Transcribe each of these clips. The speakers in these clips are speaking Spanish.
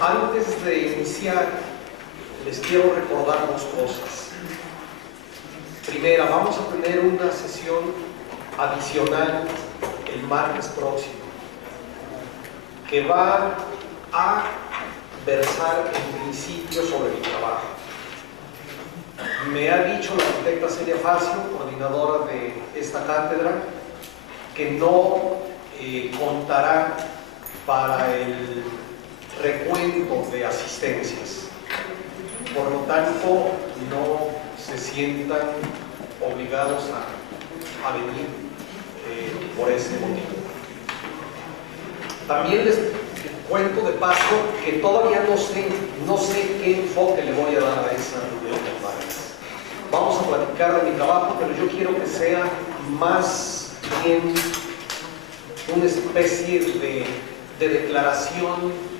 Antes de iniciar, les quiero recordar dos cosas. Primera, vamos a tener una sesión adicional el martes próximo, que va a versar en principio sobre mi trabajo. Me ha dicho la arquitecta Celia Facio, coordinadora de esta cátedra, que no contará para el recuento de asistencias. Por lo tanto, no se sientan obligados a venir por ese motivo. También les cuento de paso que todavía no sé qué enfoque le voy a dar a esa reunión de martes. Vamos a platicar de mi trabajo, pero yo quiero que sea más bien una especie de declaración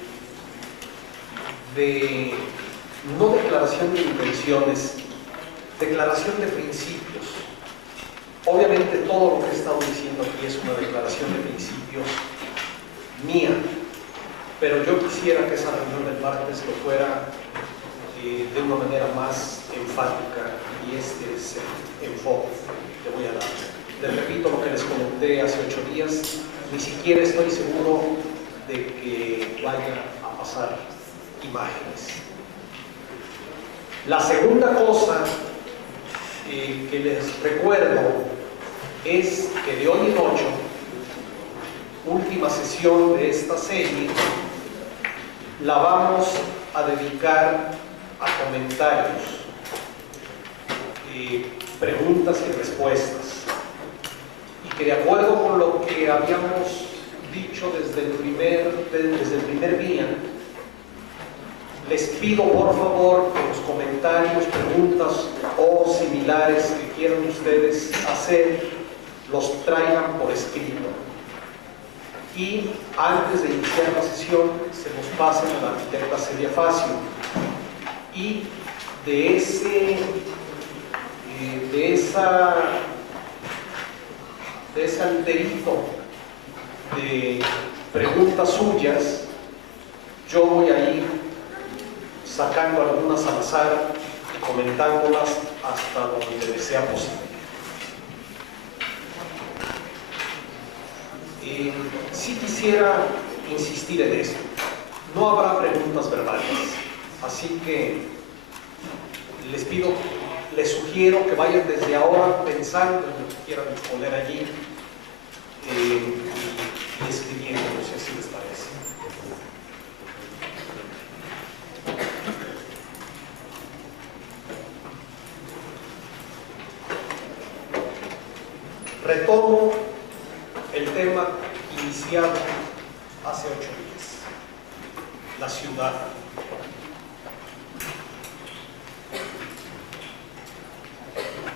no declaración de intenciones, declaración de principios. Obviamente todo lo que he estado diciendo aquí es una declaración de principios mía, pero yo quisiera que esa reunión del martes lo fuera de una manera más enfática, y este es el enfoque que voy a dar. Les repito lo que les comenté hace 8 días, ni siquiera estoy seguro de que vaya a pasar imágenes. La segunda cosa que les recuerdo es que de hoy en 8, última sesión de esta serie, la vamos a dedicar a comentarios, preguntas y respuestas, y que de acuerdo con lo que habíamos dicho desde el primer día, les pido por favor que los comentarios, preguntas o similares que quieran ustedes hacer, los traigan por escrito. Y antes de iniciar la sesión, se los pasen a la arquitecta Celia Facio. Y de ese alterito de preguntas suyas, yo voy a ir sacando algunas al azar y comentándolas hasta donde les sea posible. Sí quisiera insistir en esto. No habrá preguntas verbales, así que les sugiero que vayan desde ahora pensando en lo que quieran exponer allí y escribiendo, si así les parece. Retomo el tema iniciado hace 8 días, la ciudad.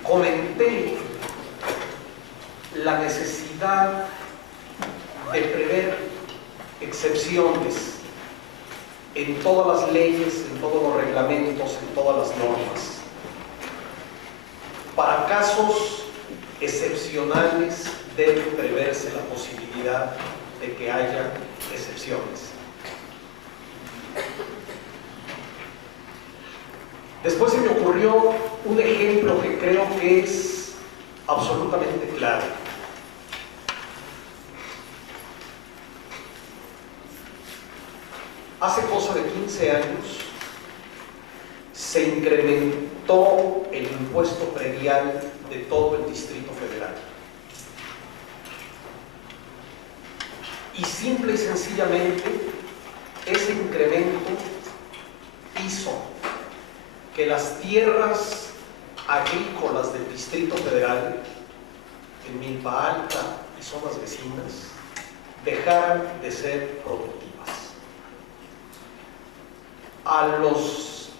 Comenté la necesidad de prever excepciones en todas las leyes, en todos los reglamentos, en todas las normas, para casos excepcionales debe preverse la posibilidad de que haya excepciones. Después se me ocurrió un ejemplo que creo que es absolutamente claro. Hace cosa de 15 años se incrementó el impuesto predial de todo el Distrito Federal. Y simple y sencillamente ese incremento hizo que las tierras agrícolas del Distrito Federal, en Milpa Alta y zonas vecinas, dejaran de ser productivas. A los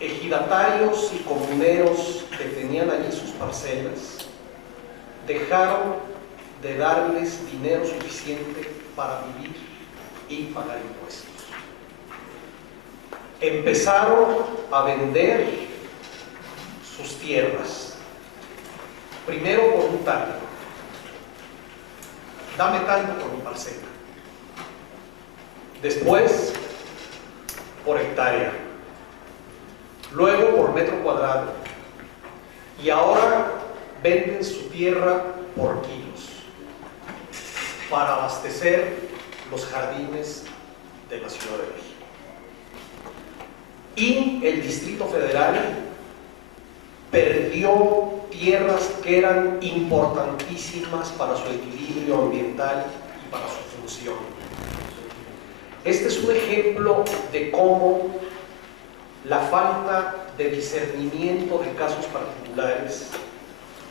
ejidatarios y comuneros que tenían allí sus parcelas, dejaron de darles dinero suficiente para vivir y pagar impuestos. Empezaron a vender sus tierras, primero por un tanto. Dame tanto por mi parcela. Después por hectárea, luego por metro cuadrado, y ahora venden su tierra por kilos para abastecer los jardines de la Ciudad de México. Y el Distrito Federal perdió tierras que eran importantísimas para su equilibrio ambiental y para su función. Este es un ejemplo de cómo la falta de discernimiento de casos particulares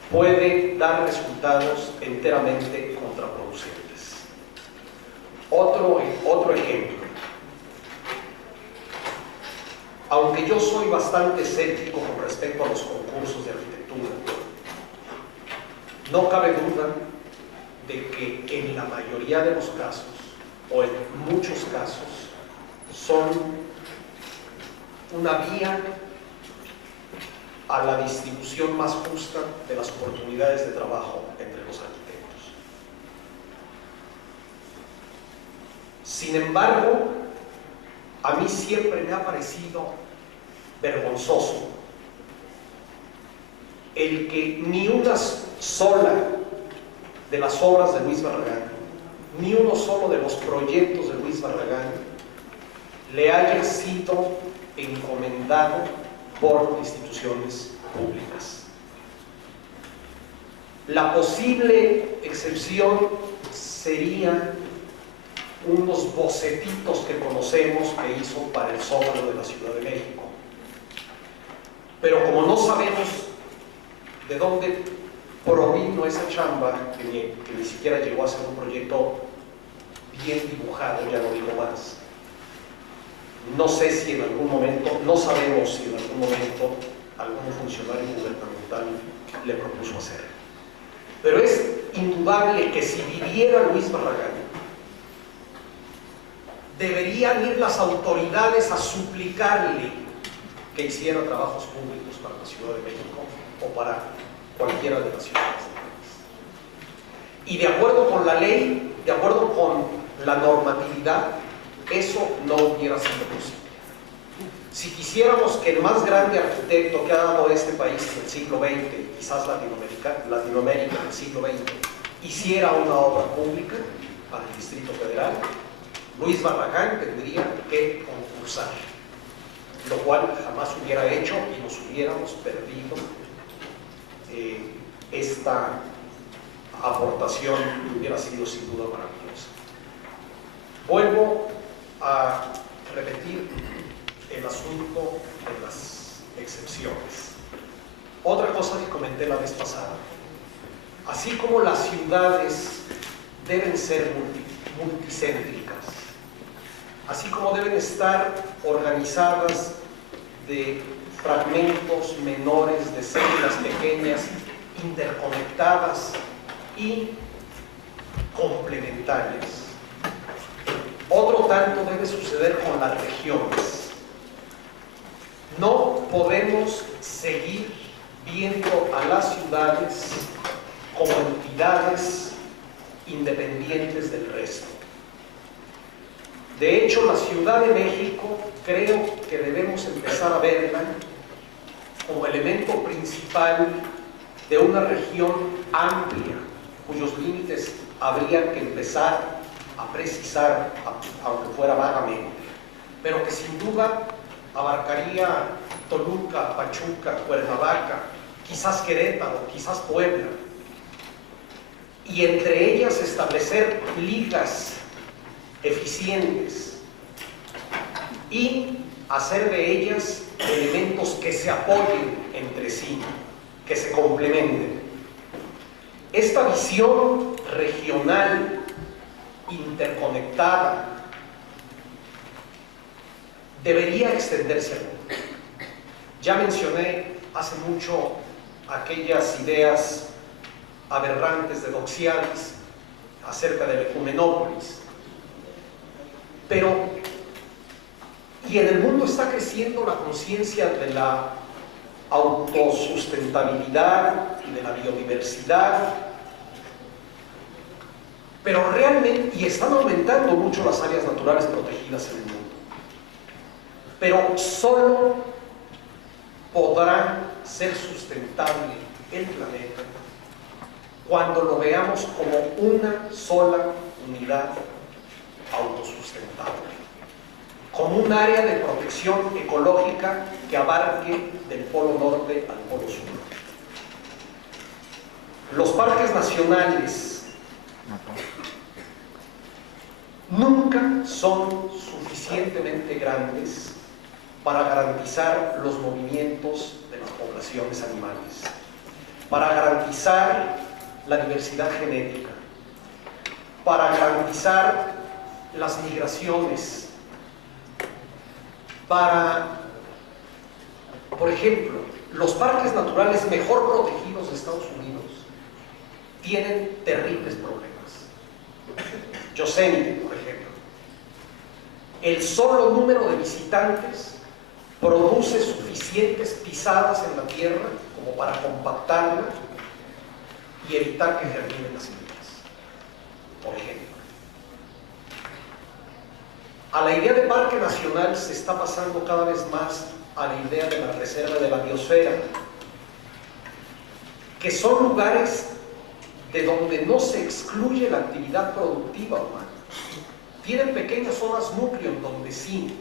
puede dar resultados enteramente contraproducentes. Otro ejemplo. Aunque yo soy bastante escéptico con respecto a los concursos de arquitectura, no cabe duda de que en la mayoría de los casos, o en muchos casos, son una vía a la distribución más justa de las oportunidades de trabajo entre los arquitectos. Sin embargo, a mí siempre me ha parecido vergonzoso el que ni una sola de las obras de Luis Barragán, ni uno solo de los proyectos de Luis Barragán le haya sido encomendado por instituciones públicas. La posible excepción sería unos bocetitos que conocemos que hizo para el Zócalo de la Ciudad de México. Pero como no sabemos de dónde provino esa chamba, que ni siquiera llegó a ser un proyecto bien dibujado, ya no digo más, no sé si en algún momento, no sabemos si en algún momento algún funcionario gubernamental le propuso hacer. Pero es indudable que si viviera Luis Barragán, deberían ir las autoridades a suplicarle que hiciera trabajos públicos para la Ciudad de México o para cualquiera de las ciudades del país. Y de acuerdo con la ley, de acuerdo con la normatividad, eso no hubiera sido posible. Si quisiéramos que el más grande arquitecto que ha dado este país en el siglo XX, quizás Latinoamérica en el siglo XX, hiciera una obra pública para el Distrito Federal, Luis Barragán tendría que concursar, lo cual jamás hubiera hecho y nos hubiéramos perdido esta aportación que hubiera sido sin duda maravillosa. Vuelvo a repetir el asunto de las excepciones. Otra cosa que comenté la vez pasada, así como las ciudades deben ser multicéntricas, así como deben estar organizadas de fragmentos menores, de células pequeñas, interconectadas y complementarias, otro tanto debe suceder con las regiones. No podemos seguir viendo a las ciudades como entidades independientes del resto. De hecho, la Ciudad de México creo que debemos empezar a verla como elemento principal de una región amplia, cuyos límites habría que empezar a precisar, aunque fuera vagamente, pero que sin duda abarcaría Toluca, Pachuca, Cuernavaca, quizás Querétaro, quizás Puebla, y entre ellas establecer ligas eficientes y hacer de ellas elementos que se apoyen entre sí, que se complementen. Esta visión regional interconectada debería extenderse al mundo. Ya mencioné hace mucho aquellas ideas aberrantes de Doxiadis acerca del Ecumenópolis, pero y en el mundo está creciendo la conciencia de la autosustentabilidad y de la biodiversidad, pero realmente, y están aumentando mucho las áreas naturales protegidas en el mundo, pero solo podrá ser sustentable el planeta cuando lo veamos como una sola unidad autosustentable, como un área de protección ecológica que abarque del polo norte al polo sur. Los parques nacionales nunca son suficientemente grandes para garantizar los movimientos de las poblaciones animales, para garantizar la diversidad genética, para garantizar las migraciones, por ejemplo, los parques naturales mejor protegidos de Estados Unidos tienen terribles problemas. Yosemite, por ejemplo. El solo número de visitantes produce suficientes pisadas en la tierra como para compactarla y evitar que germinen las semillas, por ejemplo. A la idea de parque nacional se está pasando cada vez más a la idea de la reserva de la biosfera, que son lugares de donde no se excluye la actividad productiva humana. Tienen pequeñas zonas núcleo en donde sí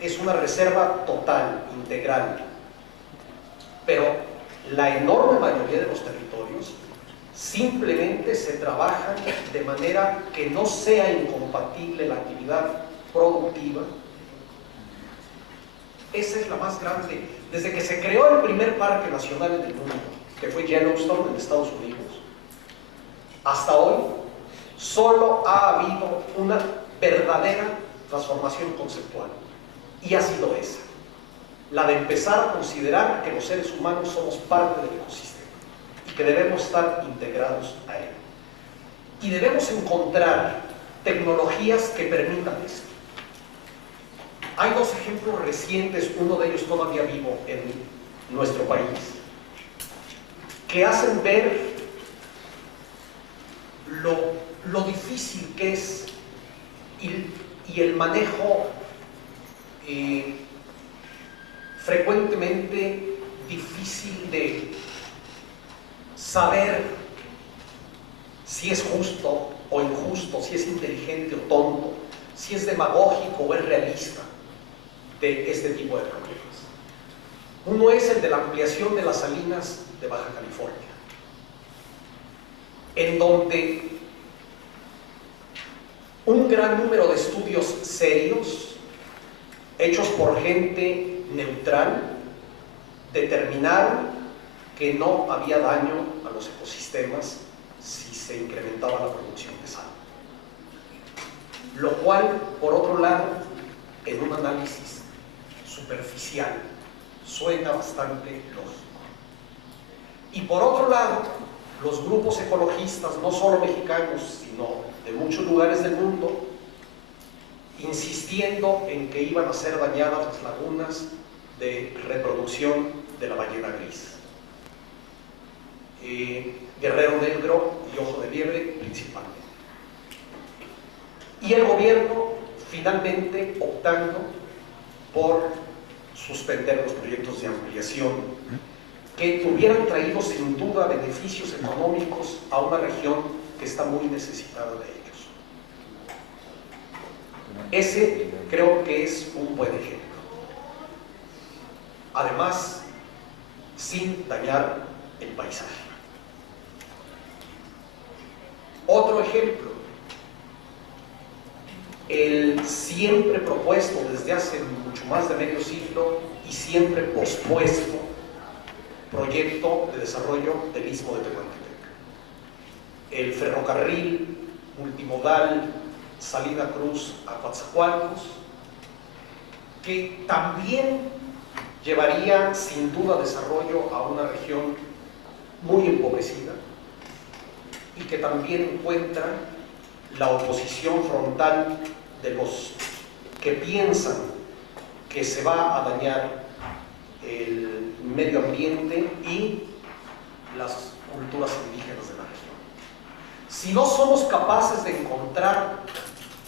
es una reserva total, integral, pero la enorme mayoría de los territorios simplemente se trabajan de manera que no sea incompatible la actividad productiva. Esa es la más grande. Desde que se creó el primer parque nacional en el mundo, que fue Yellowstone en Estados Unidos, hasta hoy solo ha habido una verdadera transformación conceptual, y ha sido esa, la de empezar a considerar que los seres humanos somos parte del ecosistema y que debemos estar integrados a él, y debemos encontrar tecnologías que permitan esto. Hay dos ejemplos recientes, uno de ellos todavía vivo en nuestro país, que hacen ver lo difícil que es y el manejo frecuentemente difícil de saber si es justo o injusto, si es inteligente o tonto, si es demagógico o es realista de este tipo de problemas. Uno es el de la ampliación de las salinas de Baja California, en donde un gran número de estudios serios, hechos por gente neutral, determinaron que no había daño a los ecosistemas si se incrementaba la producción de sal. Lo cual, por otro lado, en un análisis superficial, suena bastante lógico. Y por otro lado, los grupos ecologistas, no solo mexicanos, sino de muchos lugares del mundo, insistiendo en que iban a ser dañadas las lagunas de reproducción de la ballena gris. Guerrero Negro y Ojo de Liebre principalmente. Y el gobierno finalmente optando por suspender los proyectos de ampliación que hubieran traído sin duda beneficios económicos a una región que está muy necesitada de ellos. Ese creo que es un buen ejemplo. Además, sin dañar el paisaje. Otro ejemplo, el siempre propuesto desde hace mucho más de medio siglo y siempre pospuesto proyecto de desarrollo del Istmo de Tehuantepec. El ferrocarril multimodal Salina Cruz a Coatzacoalcos, que también llevaría sin duda desarrollo a una región muy empobrecida y que también encuentra la oposición frontal de los que piensan que se va a dañar el medio ambiente y las culturas indígenas de la región. Si no somos capaces de encontrar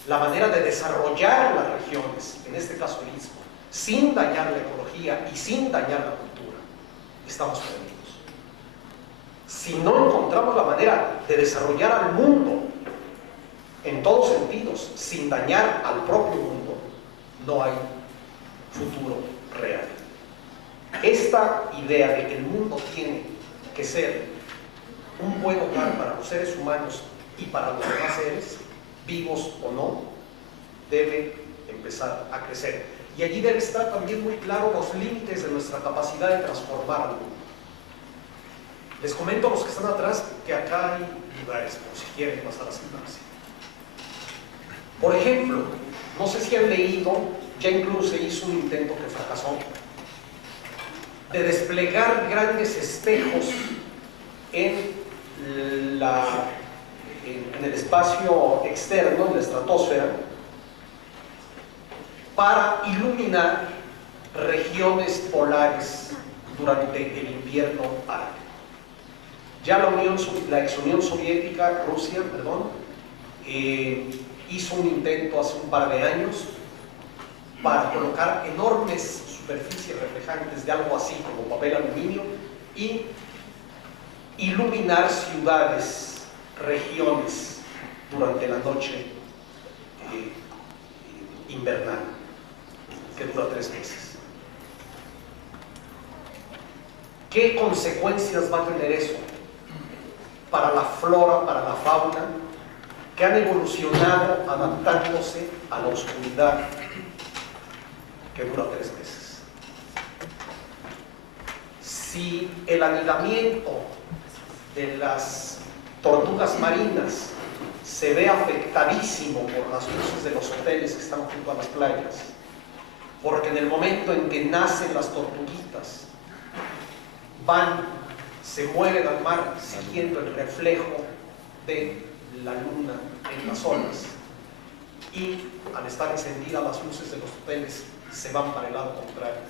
la manera de desarrollar las regiones, en este caso el Istmo, sin dañar la ecología y sin dañar la cultura, estamos perdidos. Si no encontramos la manera de desarrollar al mundo en todos sentidos, sin dañar al propio mundo, no hay futuro real. Esta idea de que el mundo tiene que ser un buen hogar para los seres humanos y para los demás seres, vivos o no, debe empezar a crecer. Y allí debe estar también muy claro los límites de nuestra capacidad de transformar al mundo. Les comento a los que están atrás que acá hay lugares por si quieren pasar a sentarse. Por ejemplo, no sé si han leído, ya incluso se hizo un intento que fracasó, de desplegar grandes espejos en el espacio externo, en la estratosfera, para iluminar regiones polares durante el invierno ártico. Ya la ex Unión Soviética, Rusia, hizo un intento hace un par de años para colocar enormes superficies reflejantes de algo así como papel aluminio y iluminar ciudades, regiones durante la noche invernal, que dura 3 meses. ¿Qué consecuencias va a tener eso para la flora, para la fauna, que han evolucionado adaptándose a la oscuridad que dura 3 meses? Si el anidamiento de las tortugas marinas se ve afectadísimo por las luces de los hoteles que están junto a las playas, porque en el momento en que nacen las tortuguitas, se mueven al mar siguiendo el reflejo de la luna en las olas, y al estar encendidas las luces de los hoteles se van para el lado contrario.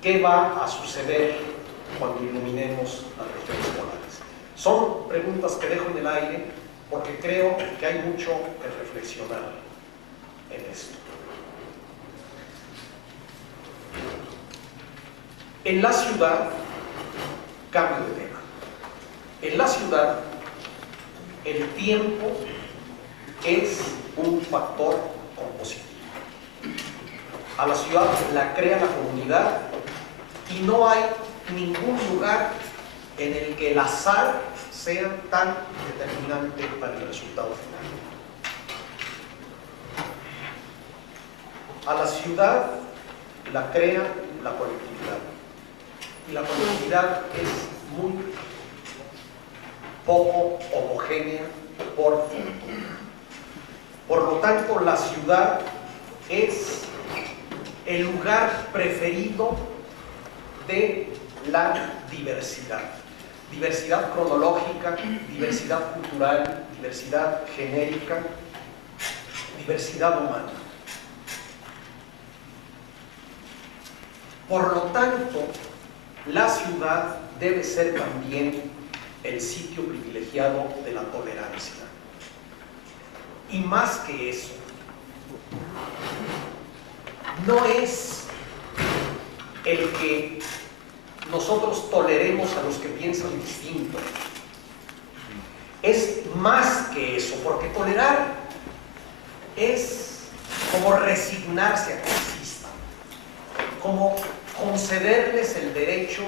¿Qué va a suceder cuando iluminemos las regiones polares? Son preguntas que dejo en el aire porque creo que hay mucho que reflexionar en esto. En la ciudad, cambio de tema, en la ciudad el tiempo es un factor compositivo. A la ciudad la crea la comunidad y no hay ningún lugar en el que el azar sea tan determinante para el resultado final. A la ciudad la crea la colectividad y la colectividad es muy poco homogénea por fortuna. Por lo tanto, la ciudad es el lugar preferido de la diversidad. Diversidad cronológica, diversidad cultural, diversidad genérica, diversidad humana. Por lo tanto, la ciudad debe ser también el sitio privilegiado de la tolerancia. Y más que eso, no es el que nosotros toleremos a los que piensan distinto. Es más que eso, porque tolerar es como resignarse a que existan, como concederles el derecho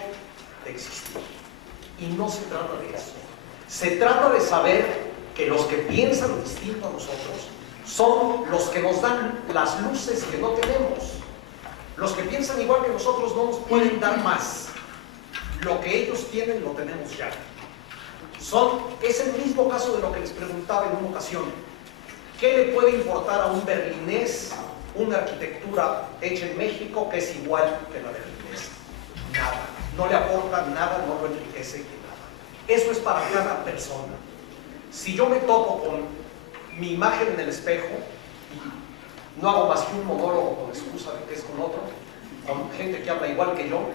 de existir. Y no se trata de eso. Se trata de saber que los que piensan distinto a nosotros son los que nos dan las luces que no tenemos. Los que piensan igual que nosotros no nos pueden dar más. Lo que ellos tienen lo tenemos ya. Es el mismo caso de lo que les preguntaba en una ocasión. ¿Qué le puede importar a un berlinés una arquitectura hecha en México que es igual que la berlinesa? Nada. No le aporta nada, no lo enriquece en nada. Eso es para cada persona. Si yo me topo con mi imagen en el espejo, no hago más que un monólogo con excusa de que es con otro, con gente que habla igual que yo,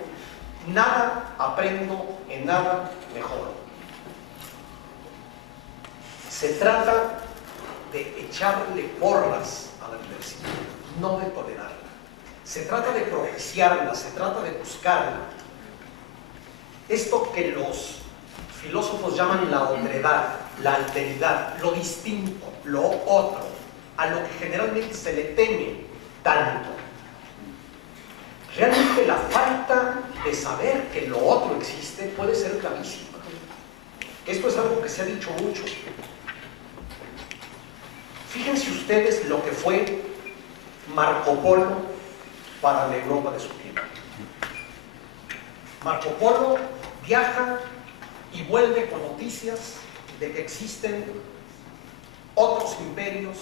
nada aprendo en nada mejor. Se trata de echarle porras a la diversidad, no de tolerarla. se trata de propiciarla, se trata de buscarla. Esto que los filósofos llaman la otredad, la alteridad, lo distinto, lo otro, a lo que generalmente se le teme tanto. Realmente la falta de saber que lo otro existe puede ser gravísima. Esto es algo que se ha dicho mucho. Fíjense ustedes lo que fue Marco Polo para la Europa de su tiempo. Marco Polo viaja y vuelve con noticias de que existen otros imperios,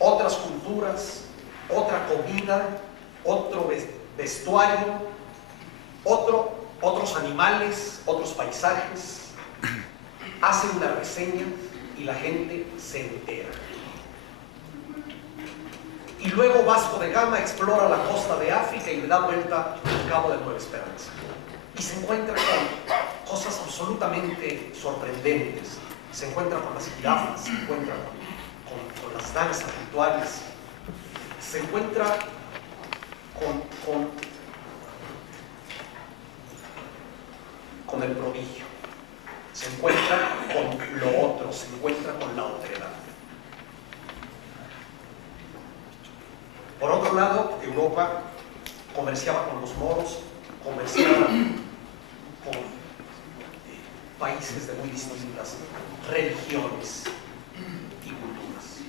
otras culturas, otra comida, otro vestuario, otros animales, otros paisajes. Hace una reseña y la gente se entera. Y luego Vasco de Gama explora la costa de África y le da vuelta al Cabo de Nueva Esperanza. Y se encuentra con cosas absolutamente sorprendentes. Se encuentra con las jirafas, se encuentra con las danzas rituales, se encuentra con el prodigio, se encuentra con lo otro, se encuentra con la otredad. Por otro lado, Europa comerciaba con los moros, comerciaba con países de muy distintas religiones y culturas.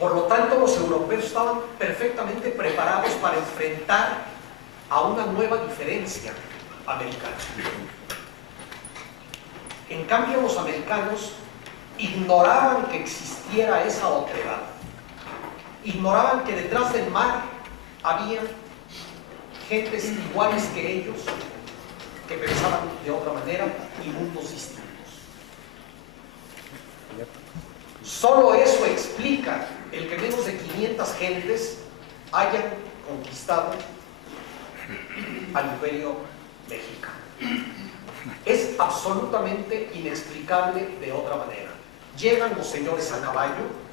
Por lo tanto, los europeos estaban perfectamente preparados para enfrentar a una nueva diferencia americana. En cambio, los americanos ignoraban que existiera esa otredad. Ignoraban que detrás del mar había gentes iguales que ellos, que pensaban de otra manera y mundos distintos. Solo eso explica el que menos de 500 gentes hayan conquistado al Imperio mexicano. Es absolutamente inexplicable de otra manera. Llegan los señores a caballo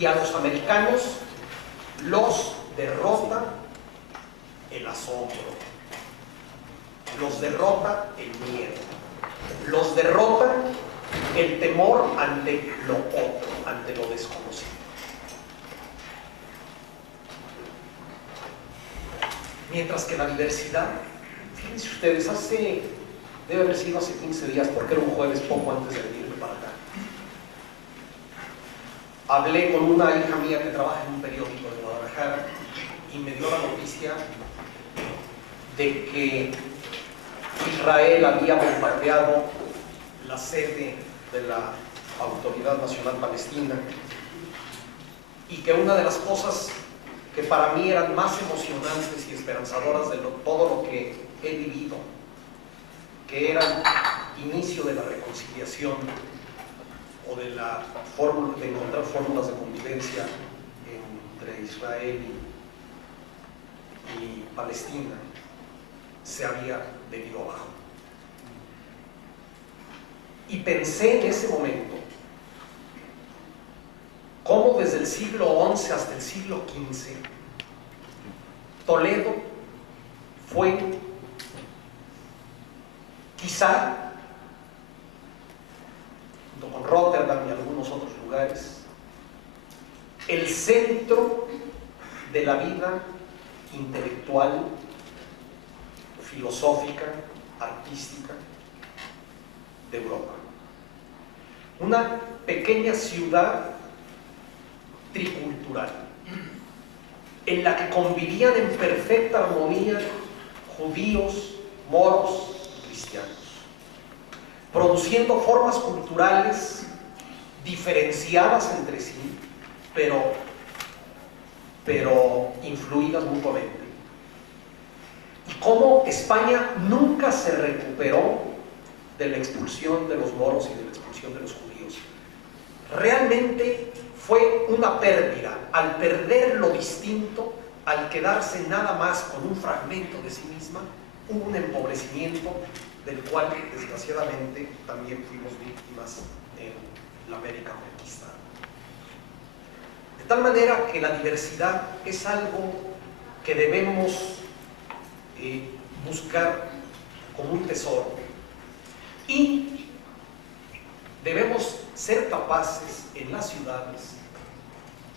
y a los americanos los derrota el asombro, los derrota el miedo, los derrota el temor ante lo otro, ante lo desconocido. Mientras que la diversidad, fíjense ustedes, debe haber sido hace 15 días, porque era un jueves poco antes de venirme para acá. Hablé con una hija mía que trabaja en un periódico de Guadalajara y me dio la noticia de que Israel había bombardeado la sede de la Autoridad Nacional Palestina y que una de las cosas que para mí eran más emocionantes y esperanzadoras de todo lo que he vivido, que era el inicio de la reconciliación o de encontrar fórmulas de convivencia entre Israel y Palestina, se había venido abajo. Y pensé en ese momento cómo desde el siglo XI hasta el siglo XV Toledo fue quizá, junto con Rotterdam y algunos otros lugares, el centro de la vida intelectual, filosófica, artística de Europa. Una pequeña ciudad tricultural en la que convivían en perfecta armonía judíos, moros, cristianos, produciendo formas culturales diferenciadas entre sí, pero influidas mutuamente. Y cómo España nunca se recuperó de la expulsión de los moros y de la expulsión de los judíos. Realmente fue una pérdida. Al perder lo distinto, al quedarse nada más con un fragmento de sí misma, hubo un empobrecimiento del cual desgraciadamente también fuimos víctimas en la América conquistada. De tal manera que la diversidad es algo que debemos buscar como un tesoro, y debemos ser capaces en las ciudades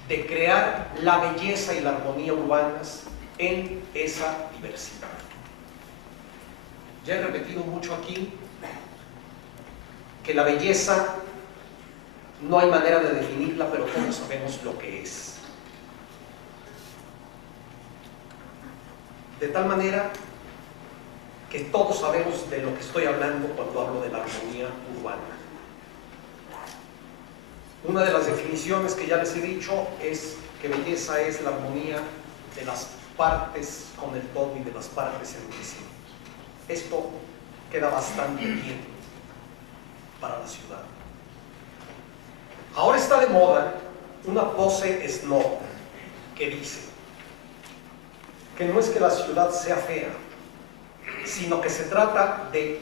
de crear la belleza y la armonía urbanas en esa diversidad. Ya he repetido mucho aquí que la belleza no hay manera de definirla, pero todos sabemos lo que es. De tal manera que todos sabemos de lo que estoy hablando cuando hablo de la armonía urbana. Una de las definiciones que ya les he dicho es que belleza es la armonía de las partes con el todo y de las partes entre sí. Esto queda bastante bien para la ciudad. Ahora está de moda una pose snob que dice que no es que la ciudad sea fea, sino que se trata de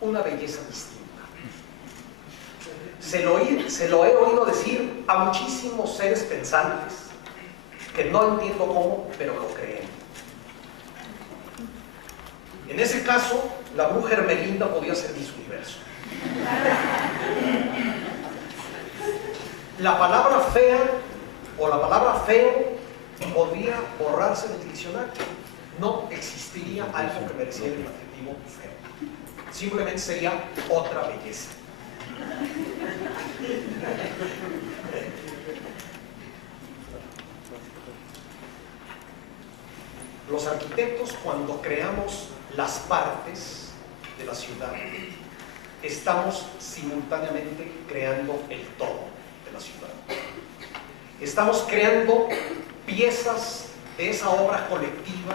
una belleza distinta. Se lo he oído decir a muchísimos seres pensantes que no entiendo cómo, pero lo creen. En ese caso, la bruja Hermelinda podía ser Miss Universo. La palabra fea o la palabra feo podría borrarse del diccionario. No existiría algo que mereciera el adjetivo feo. Simplemente sería otra belleza. Los arquitectos, cuando creamos las partes de la ciudad, estamos simultáneamente creando el todo de la ciudad. Estamos creando piezas de esa obra colectiva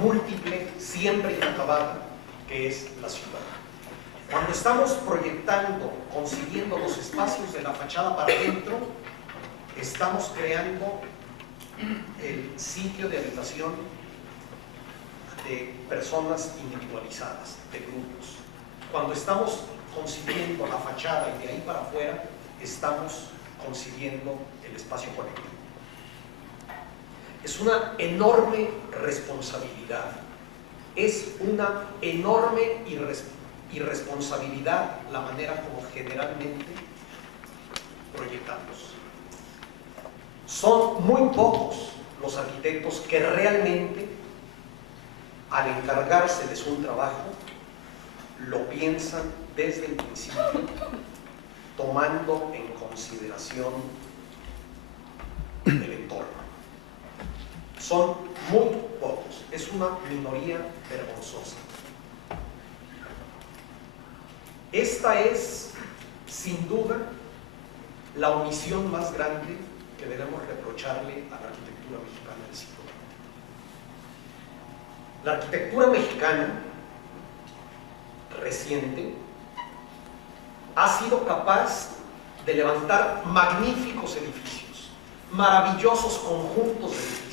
múltiple, siempre inacabada, que es la ciudad. Cuando estamos proyectando, consiguiendo los espacios de la fachada para adentro, estamos creando el sitio de habitación de personas individualizadas, de grupos. Cuando estamos consiguiendo la fachada y de ahí para afuera, estamos consiguiendo el espacio colectivo. Es una enorme responsabilidad, es una enorme irresponsabilidad la manera como generalmente proyectamos. Son muy pocos los arquitectos que realmente, al encargarse de su trabajo, lo piensan desde el principio, tomando en consideración el entorno. Son muy pocos, es una minoría vergonzosa. Esta es, sin duda, la omisión más grande que debemos reprocharle a la arquitectura mexicana del siglo XX. La arquitectura mexicana reciente ha sido capaz de levantar magníficos edificios, maravillosos conjuntos de edificios,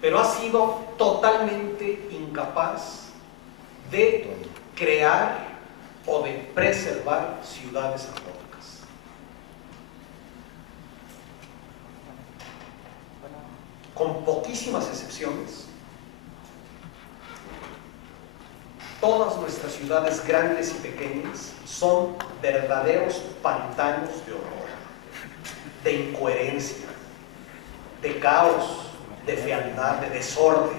pero ha sido totalmente incapaz de crear o de preservar ciudades armónicas. Con poquísimas excepciones, todas nuestras ciudades grandes y pequeñas son verdaderos pantanos de horror, de incoherencia, de caos, de fealdad, de desorden.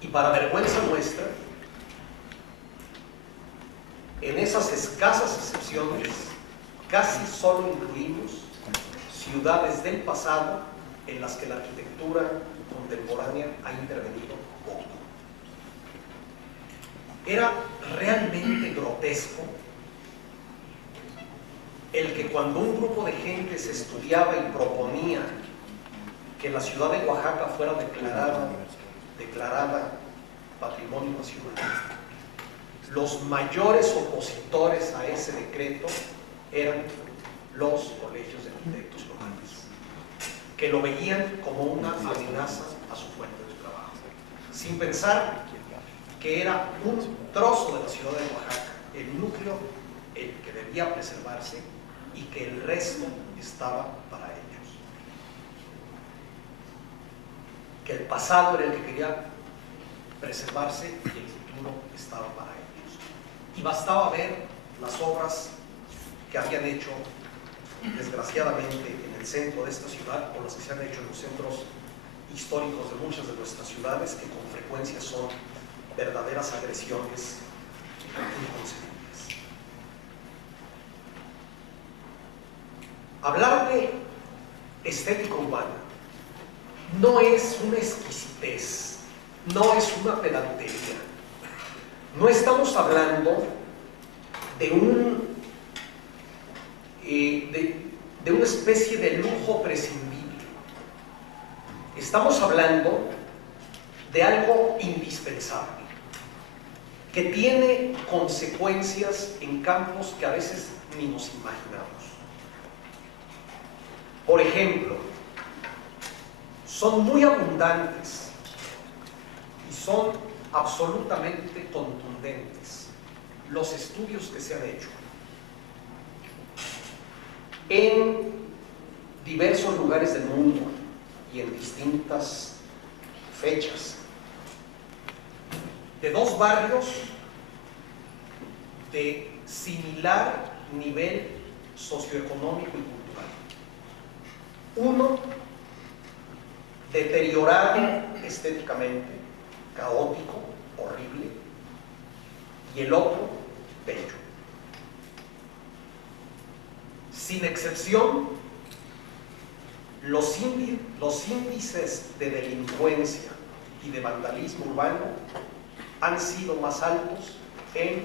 Y para vergüenza nuestra, en esas escasas excepciones, casi solo incluimos ciudades del pasado en las que la arquitectura contemporánea ha intervenido poco. Era realmente grotesco el que cuando un grupo de gente se estudiaba y proponía que la ciudad de Oaxaca fuera declarada Patrimonio Nacional, los mayores opositores a ese decreto eran los colegios de arquitectos locales, que lo veían como una amenaza a su fuente de trabajo, sin pensar que era un trozo de la ciudad de Oaxaca, el núcleo, el que debía preservarse, y que el resto estaba para ellos. Que el pasado era el que quería preservarse y el futuro estaba para ellos. Y bastaba ver las obras que habían hecho, desgraciadamente, en el centro de esta ciudad, o las que se han hecho en los centros históricos de muchas de nuestras ciudades, que con frecuencia son verdaderas agresiones inconcebibles. Hablar de estética urbana no es una exquisitez, no es una pedantería. No estamos hablando de una especie de lujo prescindible. Estamos hablando de algo indispensable, que tiene consecuencias en campos que a veces ni nos imaginamos. Por ejemplo, son muy abundantes y son absolutamente contundentes los estudios que se han hecho en diversos lugares del mundo y en distintas fechas, de dos barrios de similar nivel socioeconómico y cultural. Uno, deteriorado estéticamente, caótico, horrible, y el otro, bello. Sin excepción, los índices de delincuencia y de vandalismo urbano han sido más altos en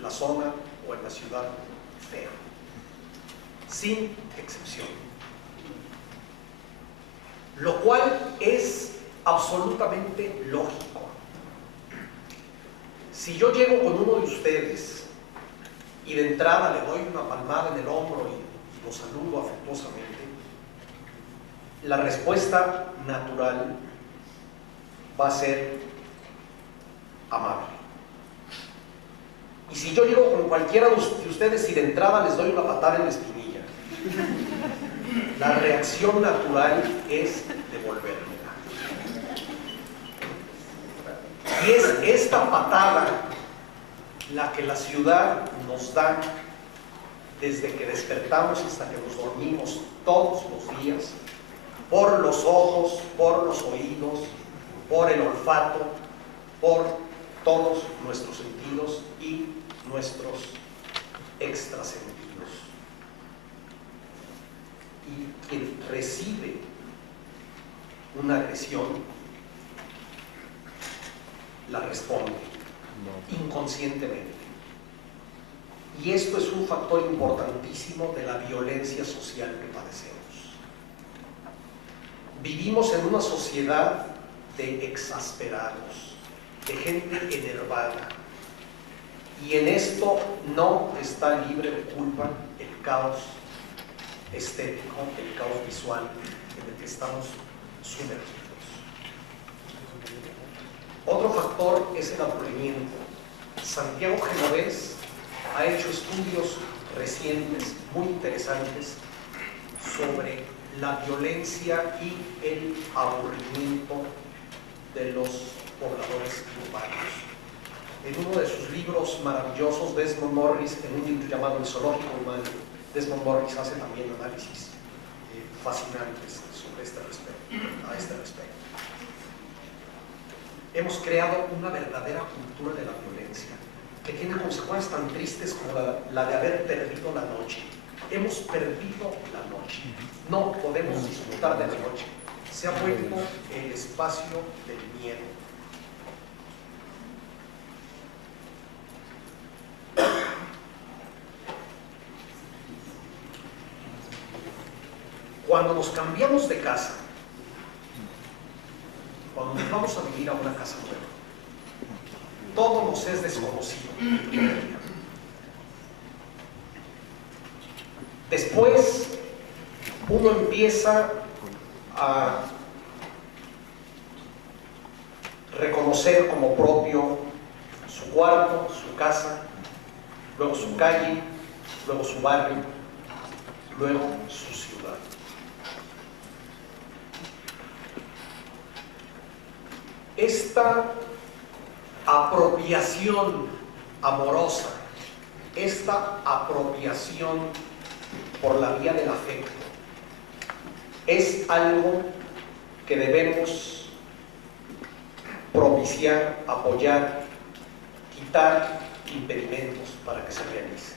la zona o en la ciudad fea, sin excepción. Lo cual es absolutamente lógico. Si yo llego con uno de ustedes y de entrada le doy una palmada en el hombro y lo saludo afectuosamente, la respuesta natural va a ser amable. Y si yo llego con cualquiera de ustedes y de entrada les doy una patada en la espinilla, la reacción natural es devolvérmela. Y es esta patada la que la ciudad nos da desde que despertamos hasta que nos dormimos todos los días, por los ojos, por los oídos, por el olfato, por todos nuestros sentidos y nuestros extrasentidos. Y quien recibe una agresión la responde inconscientemente. Y esto es un factor importantísimo de la violencia social que padecemos. Vivimos en una sociedad de exasperados, de gente enervada, y en esto no está libre de culpa el caos estético, el caos visual en el que estamos sumergidos. Otro factor es el aburrimiento. Santiago Genovés ha hecho estudios recientes muy interesantes sobre la violencia y el aburrimiento de los pobladores urbanos. En uno de sus libros maravillosos, Desmond Morris, en un libro llamado El zoológico humano, Desmond Morris hace también análisis fascinantes sobre a este respecto. Hemos creado una verdadera cultura de la violencia que tiene consecuencias tan tristes como la de haber perdido la noche. Hemos perdido la noche. No podemos disfrutar de la noche. Se ha vuelto el espacio del miedo. Cuando nos cambiamos de casa, cuando nos vamos a vivir a una casa nueva, todo nos es desconocido. Después, uno empieza a reconocer como propio su cuarto, su casa, luego su calle, luego su barrio, luego su ciudad. Esta apropiación amorosa, esta apropiación por la vía del afecto, es algo que debemos propiciar, apoyar, quitar impedimentos para que se realice.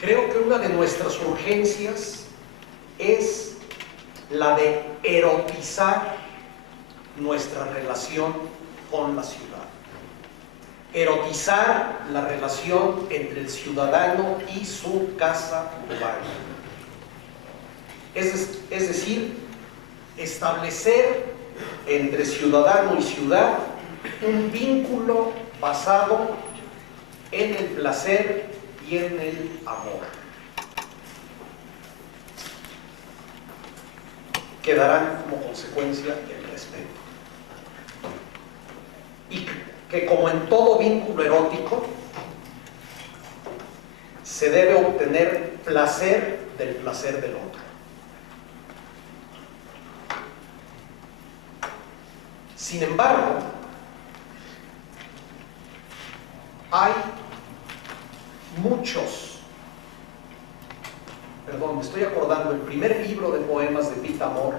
Creo que una de nuestras urgencias es la de erotizar nuestra relación con la ciudad. Erotizar la relación entre el ciudadano y su casa urbana. Es decir, establecer entre ciudadano y ciudad un vínculo basado en el placer y en el amor. Que darán como consecuencia el respeto. Y que, como en todo vínculo erótico, se debe obtener placer del placer del otro. Sin embargo, hay muchos, me estoy acordando, el primer libro de poemas de Pita Amor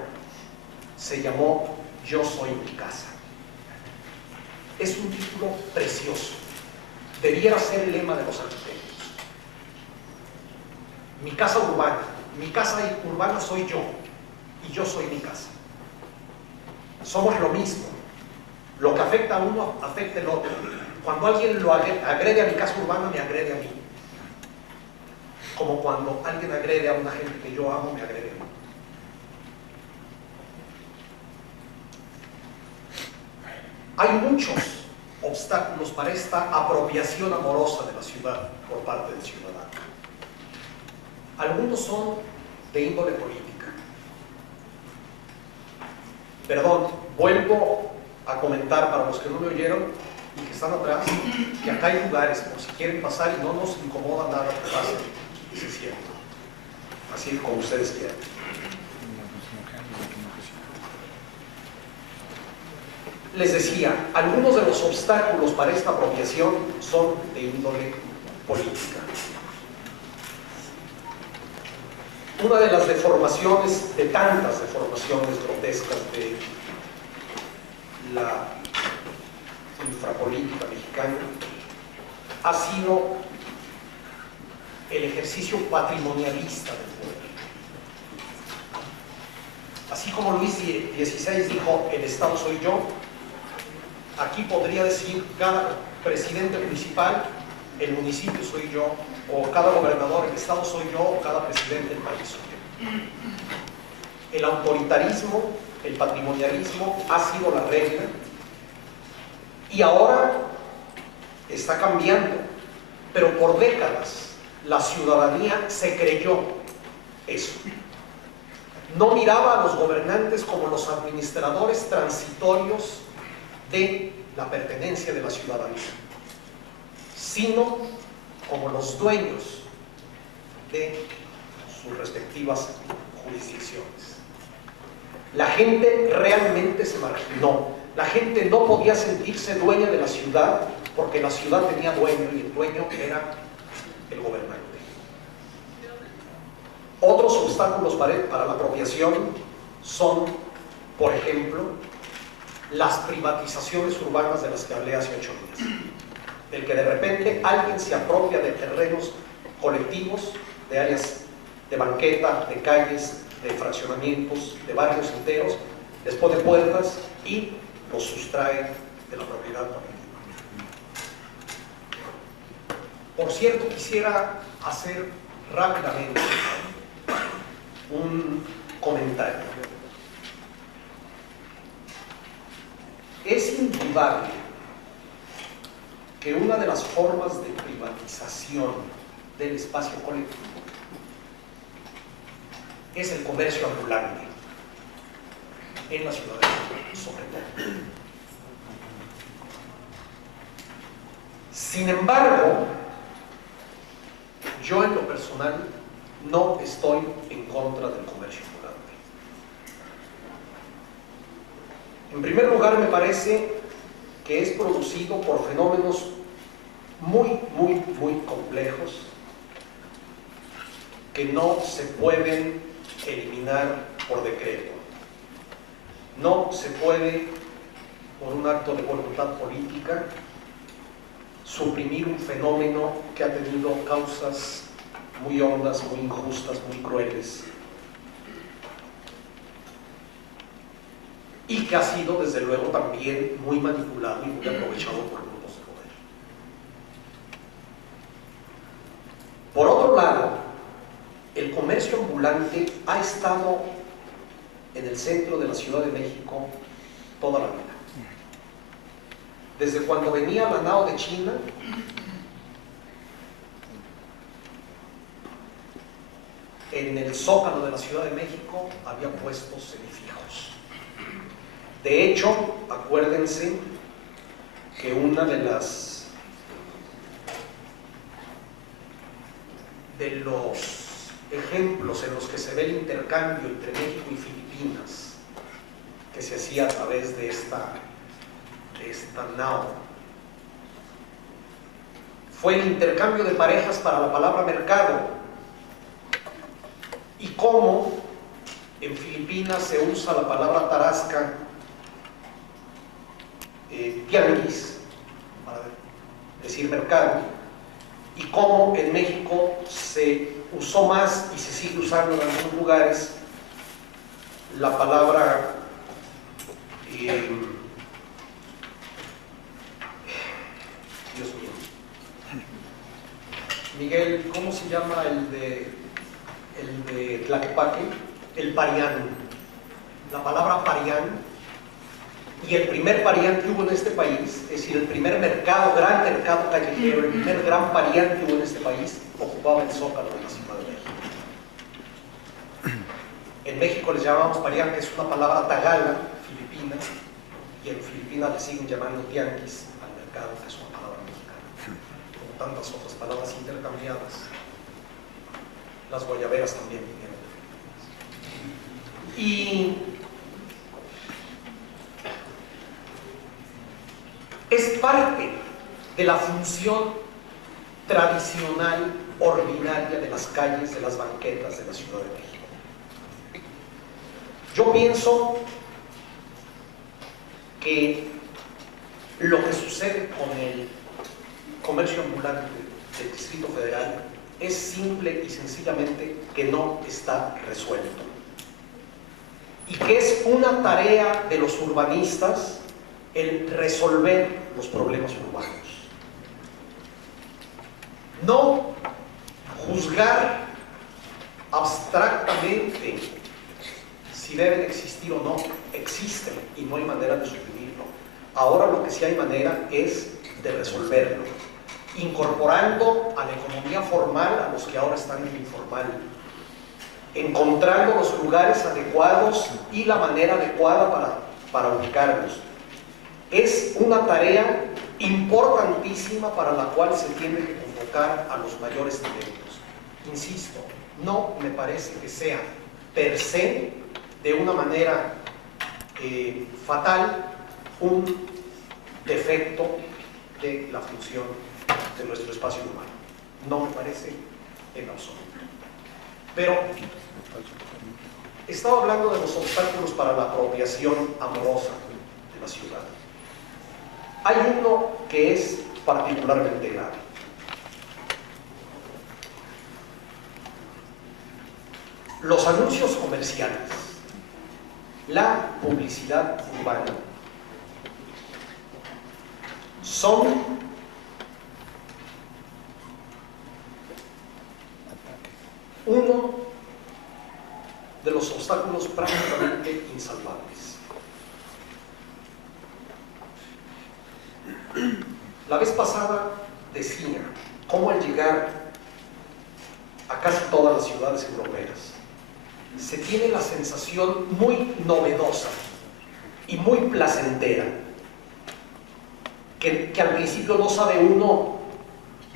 se llamó Yo soy mi casa. Es un título precioso, debiera ser el lema de los arquitectos. Mi casa urbana soy yo, y yo soy mi casa. Somos lo mismo, lo que afecta a uno afecta al otro. Cuando alguien lo agrede a mi casa urbana, me agrede a mí. Como cuando alguien agrede a una gente que yo amo, me agrede a mí. Hay muchos obstáculos para esta apropiación amorosa de la ciudad por parte del ciudadano. Algunos son de índole política. Vuelvo a comentar para los que no me oyeron y que están atrás, que acá hay lugares por si quieren pasar y no nos incomoda nada que pasen y se sientan, así como ustedes quieran. Les decía, algunos de los obstáculos para esta apropiación son de índole política. Una de las deformaciones, de tantas deformaciones grotescas de la infrapolítica mexicana, ha sido el ejercicio patrimonialista del poder. Así como Luis XVI dijo, el Estado soy yo, aquí podría decir cada presidente municipal, el municipio soy yo, o cada gobernador, el Estado soy yo, o cada presidente del país soy yo. El autoritarismo, el patrimonialismo ha sido la regla y ahora está cambiando, pero por décadas la ciudadanía se creyó eso. No miraba a los gobernantes como los administradores transitorios de la pertenencia de la ciudadanía, sino como los dueños de sus respectivas jurisdicciones. La gente realmente se marginó. La gente no podía sentirse dueña de la ciudad porque la ciudad tenía dueño y el dueño era el gobernante. Otros obstáculos para la apropiación son, por ejemplo, las privatizaciones urbanas de las que hablé hace 8 días. El que de repente alguien se apropia de terrenos colectivos, de áreas de banqueta, de calles, de fraccionamientos, de barrios enteros, les pone puertas y los sustrae de la propiedad política. Por cierto, quisiera hacer rápidamente un comentario. Es indudable que una de las formas de privatización del espacio colectivo es el comercio ambulante en la ciudad de México, sobre todo. Sin embargo, Yo en lo personal no estoy en contra del comercio ambulante. En primer lugar, me parece que es producido por fenómenos muy complejos que no se pueden eliminar por decreto. No se puede, por un acto de voluntad política, suprimir un fenómeno que ha tenido causas muy hondas, muy injustas, muy crueles, y que ha sido, desde luego, también muy manipulado y muy aprovechado por grupos de poder. Por otro lado, el comercio ambulante ha estado en el centro de la Ciudad de México toda la vida. Desde cuando venía la nao de China, en el Zócalo de la Ciudad de México había puestos semifijos. De hecho, acuérdense que una de los ejemplos en los que se ve el intercambio entre México y Filipinas, que se hacía a través de esta nao, fue el intercambio de parejas para la palabra mercado, y cómo en Filipinas se usa la palabra tarasca, tianguis, para decir mercado, y cómo en México se usó más y se sigue usando en algunos lugares la palabra Dios mío, Miguel, ¿cómo se llama el de Tlaquepaque? El parián. La palabra parián. Y el primer parián que hubo en este país, es decir, el primer mercado, gran mercado callejero, el primer gran parián que hubo en este país, ocupaba el Zócalo de la Ciudad de México. En México les llamamos parián, que es una palabra tagala, filipina, y en Filipinas le siguen llamando tianguis al mercado, que es una palabra mexicana, como tantas otras palabras intercambiadas. Las guayaberas también vinieron de Filipinas. Y es parte de la función tradicional, ordinaria de las calles, de las banquetas de la Ciudad de México. Yo pienso que lo que sucede con el comercio ambulante del Distrito Federal es simple y sencillamente que no está resuelto, y que es una tarea de los urbanistas el resolver los problemas urbanos. No juzgar abstractamente si deben existir o no. Existen y no hay manera de suprimirlo. Ahora lo que sí hay manera es de resolverlo, incorporando a la economía formal a los que ahora están en lo informal, encontrando los lugares adecuados y la manera adecuada para ubicarlos. Es una tarea importantísima para la cual se tiene que convocar a los mayores talentos. Insisto, no me parece que sea per se, de una manera fatal, un defecto de la función de nuestro espacio humano. No me parece en absoluto. Pero estaba hablando de los obstáculos para la apropiación amorosa de la ciudad. Hay uno que es particularmente grave. Los anuncios comerciales, la publicidad urbana, son uno de los obstáculos prácticamente insalvables. La vez pasada decía cómo al llegar a casi todas las ciudades europeas se tiene la sensación muy novedosa y muy placentera que al principio no sabe uno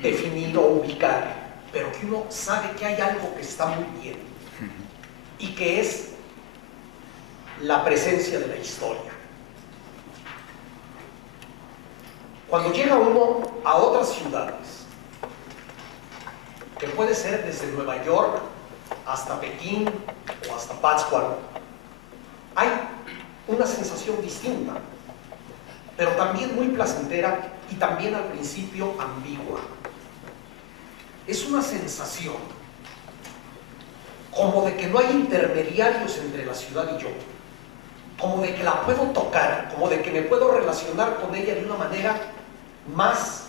definir o ubicar, pero que uno sabe que hay algo que está muy bien y que es la presencia de la historia. Cuando llega uno a otras ciudades, que puede ser desde Nueva York hasta Pekín o hasta Pátzcuaro, hay una sensación distinta, pero también muy placentera y también al principio ambigua. Es una sensación como de que no hay intermediarios entre la ciudad y yo, como de que la puedo tocar, como de que me puedo relacionar con ella de una manera más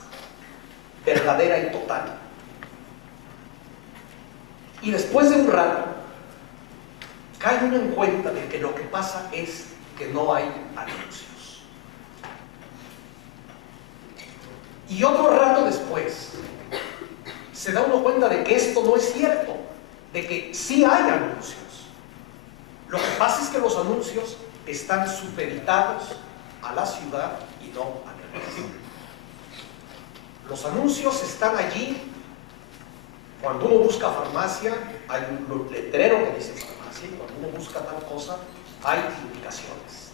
verdadera y total. Y después de un rato, cae uno en cuenta de que lo que pasa es que no hay anuncios. Y otro rato después, se da uno cuenta de que esto no es cierto, de que sí hay anuncios. Lo que pasa es que los anuncios están supeditados a la ciudad y no a la nación. Los anuncios están allí. Cuando uno busca farmacia, hay un letrero que dice farmacia, y cuando uno busca tal cosa, hay indicaciones.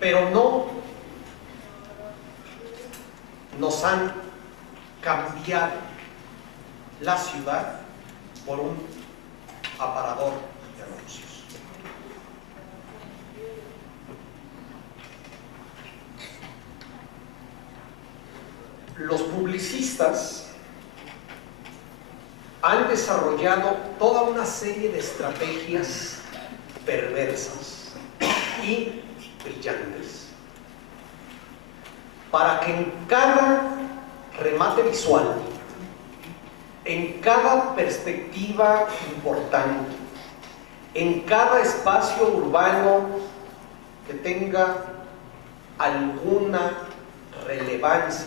Pero no nos han cambiado la ciudad por un aparador de anuncios. Los publicistas han desarrollado toda una serie de estrategias perversas y brillantes para que en cada remate visual, en cada perspectiva importante, en cada espacio urbano que tenga alguna relevancia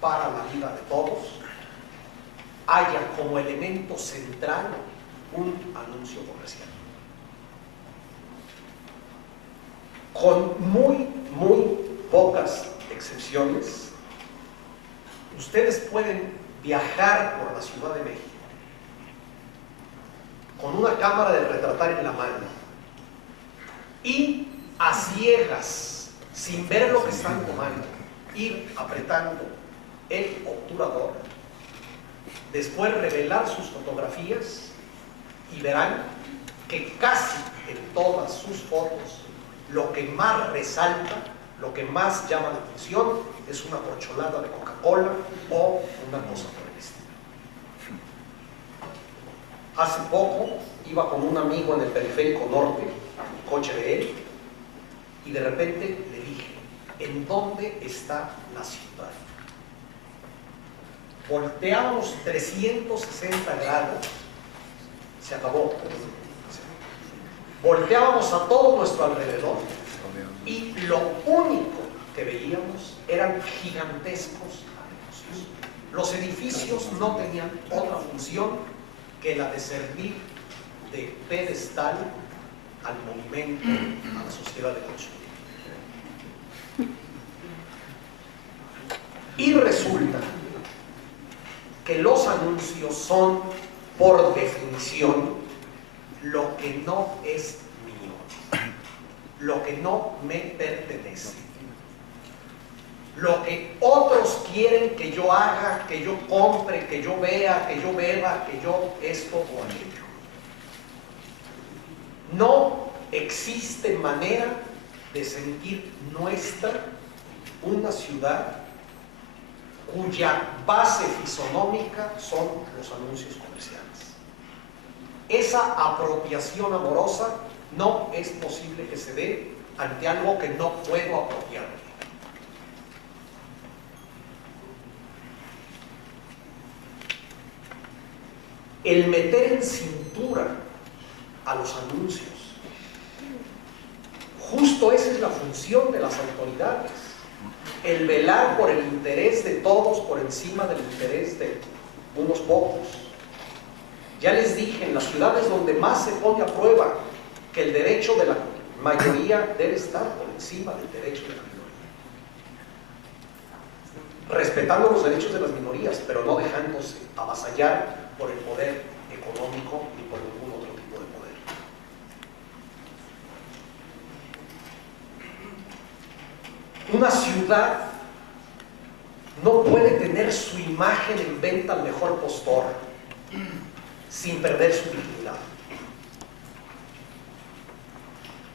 para la vida de todos, haya como elemento central un anuncio comercial. Con muy pocas excepciones, ustedes pueden viajar por la Ciudad de México con una cámara de retratar en la mano y a ciegas, sin ver lo que están tomando, ir apretando el obturador, después revelar sus fotografías y verán que casi en todas sus fotos lo que más resalta, lo que más llama la atención es una corcholata de Coca-Cola o una cosa por el estilo. Hace poco iba con un amigo en el periférico norte, el coche de él, y de repente le dije: ¿en dónde está la ciudad? Volteábamos 360 grados, se acabó. Volteábamos a todo nuestro alrededor y lo único que veíamos eran gigantescos anuncios. Los edificios no tenían otra función que la de servir de pedestal al movimiento, a la sociedad de consumo. Y resulta que los anuncios son, por definición, lo que no es mío, lo que no me pertenece, lo que otros quieren que yo haga, que yo compre, que yo vea, que yo beba, que yo esto o aquello. No existe manera de sentir nuestra una ciudad cuya base fisonómica son los anuncios comerciales. Esa apropiación amorosa no es posible que se dé ante algo que no puedo apropiarme. El meter en cintura a los anuncios, justo esa es la función de las autoridades. El velar por el interés de todos por encima del interés de unos pocos. Ya les dije, en las ciudades donde más se pone a prueba que el derecho de la mayoría debe estar por encima del derecho de la respetando los derechos de las minorías, pero no dejándose avasallar por el poder económico ni por ningún otro tipo de poder. Una ciudad no puede tener su imagen en venta al mejor postor sin perder su dignidad.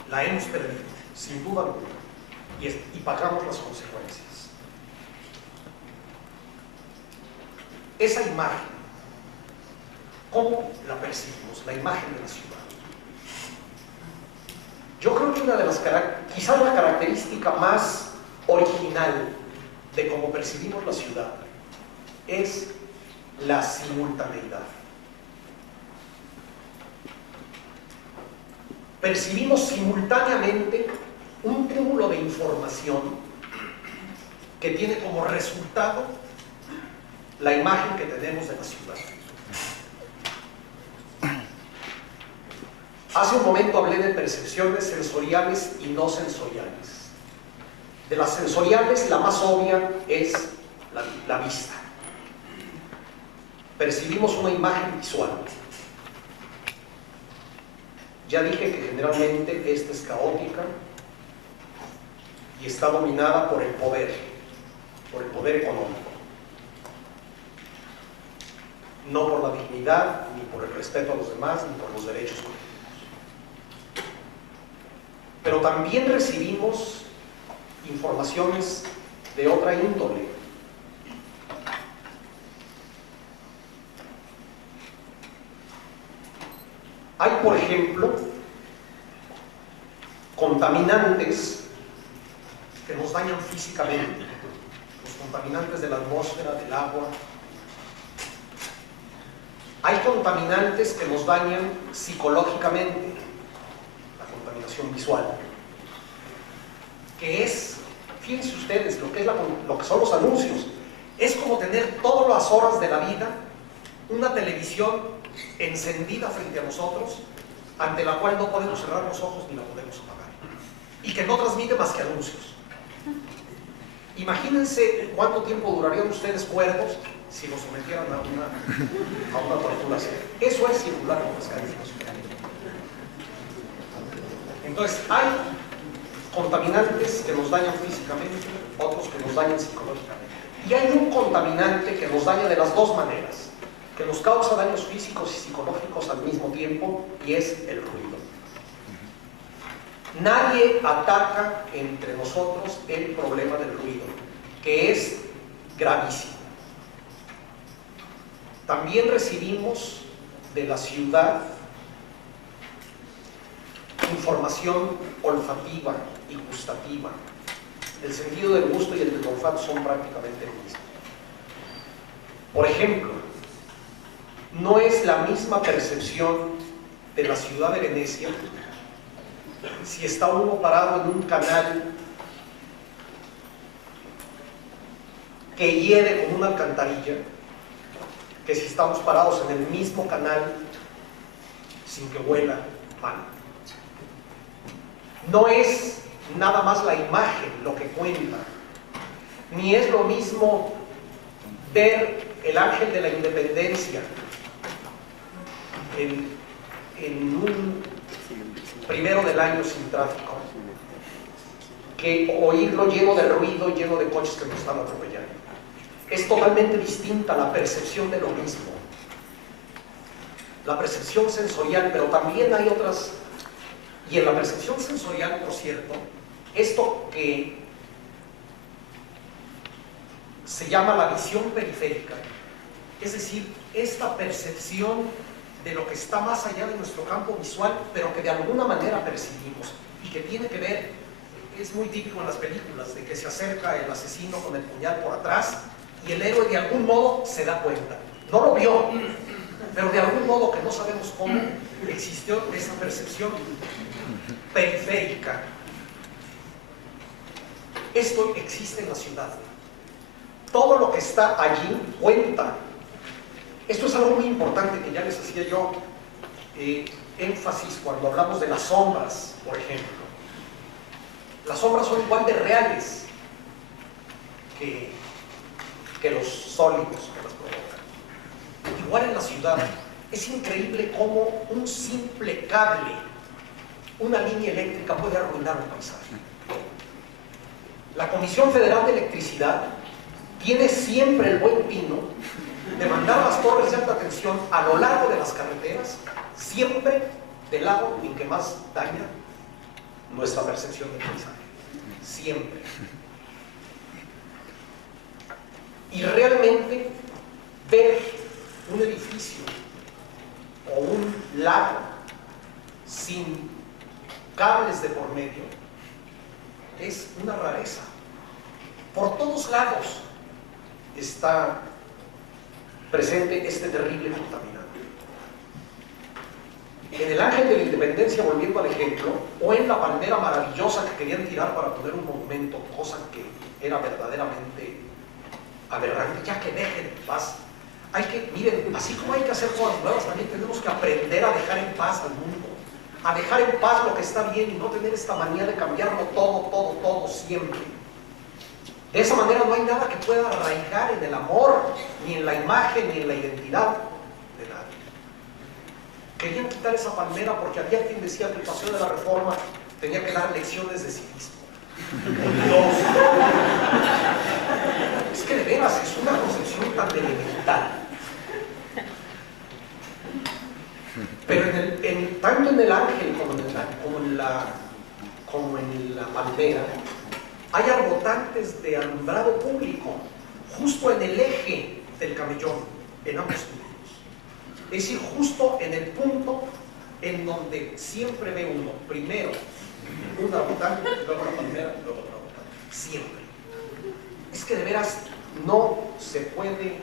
La hemos perdido, sin duda alguna, y pagamos las consecuencias. Esa imagen, ¿cómo la percibimos? La imagen de la ciudad. Yo creo que una de las quizás la característica más original de cómo percibimos la ciudad es la simultaneidad. Percibimos simultáneamente un cúmulo de información que tiene como resultado la imagen que tenemos de la ciudad. Hace un momento hablé de percepciones sensoriales y no sensoriales. De las sensoriales, la más obvia es la vista. Percibimos una imagen visual. Ya dije que generalmente esta es caótica y está dominada por el poder económico. No por la dignidad, ni por el respeto a los demás, ni por los derechos colectivos. Pero también recibimos informaciones de otra índole. Hay, por ejemplo, contaminantes que nos dañan físicamente, los contaminantes de la atmósfera, del agua. Hay contaminantes que nos dañan psicológicamente, la contaminación visual, que es, fíjense ustedes, lo que son los anuncios. Es como tener todas las horas de la vida una televisión encendida frente a nosotros, ante la cual no podemos cerrar los ojos ni la podemos apagar, y que no transmite más que anuncios. Imagínense cuánto tiempo durarían ustedes cuerdos si los sometieran a una tortura así. Eso es circular con las calles de la ciudad. Entonces, hay contaminantes que nos dañan físicamente, otros que nos dañan psicológicamente. Y hay un contaminante que nos daña de las dos maneras, que nos causa daños físicos y psicológicos al mismo tiempo, y es el ruido. Nadie ataca entre nosotros el problema del ruido, que es gravísimo. También recibimos de la ciudad información olfativa y gustativa. El sentido del gusto y el del olfato son prácticamente lo mismo. Por ejemplo, no es la misma percepción de la ciudad de Venecia si está uno parado en un canal que hiede con una alcantarilla, que si estamos parados en el mismo canal sin que huela mal. No es nada más la imagen lo que cuenta, ni es lo mismo ver el Ángel de la Independencia en un 1 del año sin tráfico, que oírlo lleno de ruido, lleno de coches que nos están atropellando. Es totalmente distinta la percepción de lo mismo, la percepción sensorial, pero también hay otras. Y en la percepción sensorial, por cierto, esto que se llama la visión periférica, es decir, esta percepción de lo que está más allá de nuestro campo visual, pero que de alguna manera percibimos, y que tiene que ver, es muy típico en las películas, de que se acerca el asesino con el puñal por atrás, y el héroe de algún modo se da cuenta. No lo vio, pero de algún modo, que no sabemos cómo, existió esa percepción periférica. Esto existe en la ciudad. Todo lo que está allí cuenta. Esto es algo muy importante que ya les hacía yo énfasis cuando hablamos de las sombras, por ejemplo. Las sombras son igual de reales que que los sólidos que las provocan. Igual en la ciudad, es increíble cómo un simple cable, una línea eléctrica puede arruinar un paisaje. La Comisión Federal de Electricidad tiene siempre el buen pino de mandar las torres de alta tensión a lo largo de las carreteras, siempre del lado en que más daña nuestra percepción del paisaje. Siempre. Y realmente ver un edificio o un lago sin cables de por medio es una rareza. Por todos lados está presente este terrible contaminante. En el Ángel de la Independencia, volviendo al ejemplo, o en la palmera maravillosa que querían tirar para poner un monumento, cosa que era verdaderamente aberrante, ya que dejen en paz. Miren, así como hay que hacer cosas nuevas, también tenemos que aprender a dejar en paz al mundo, a dejar en paz lo que está bien y no tener esta manía de cambiarlo todo, siempre. De esa manera no hay nada que pueda arraigar en el amor, ni en la imagen, ni en la identidad de nadie. Querían quitar esa palmera porque había quien decía que el Paseo de la Reforma tenía que dar lecciones de civismo. Dios. Es que de veras es una concepción tan elemental. Pero tanto en el Ángel como en la palmera hay arbotantes de alumbrado público justo en el eje del camellón, en ambos puntos. Es decir, justo en el punto en donde siempre ve uno primero un arbotante, luego la palmera, luego otro arbotante. Siempre. Es que de veras no se puede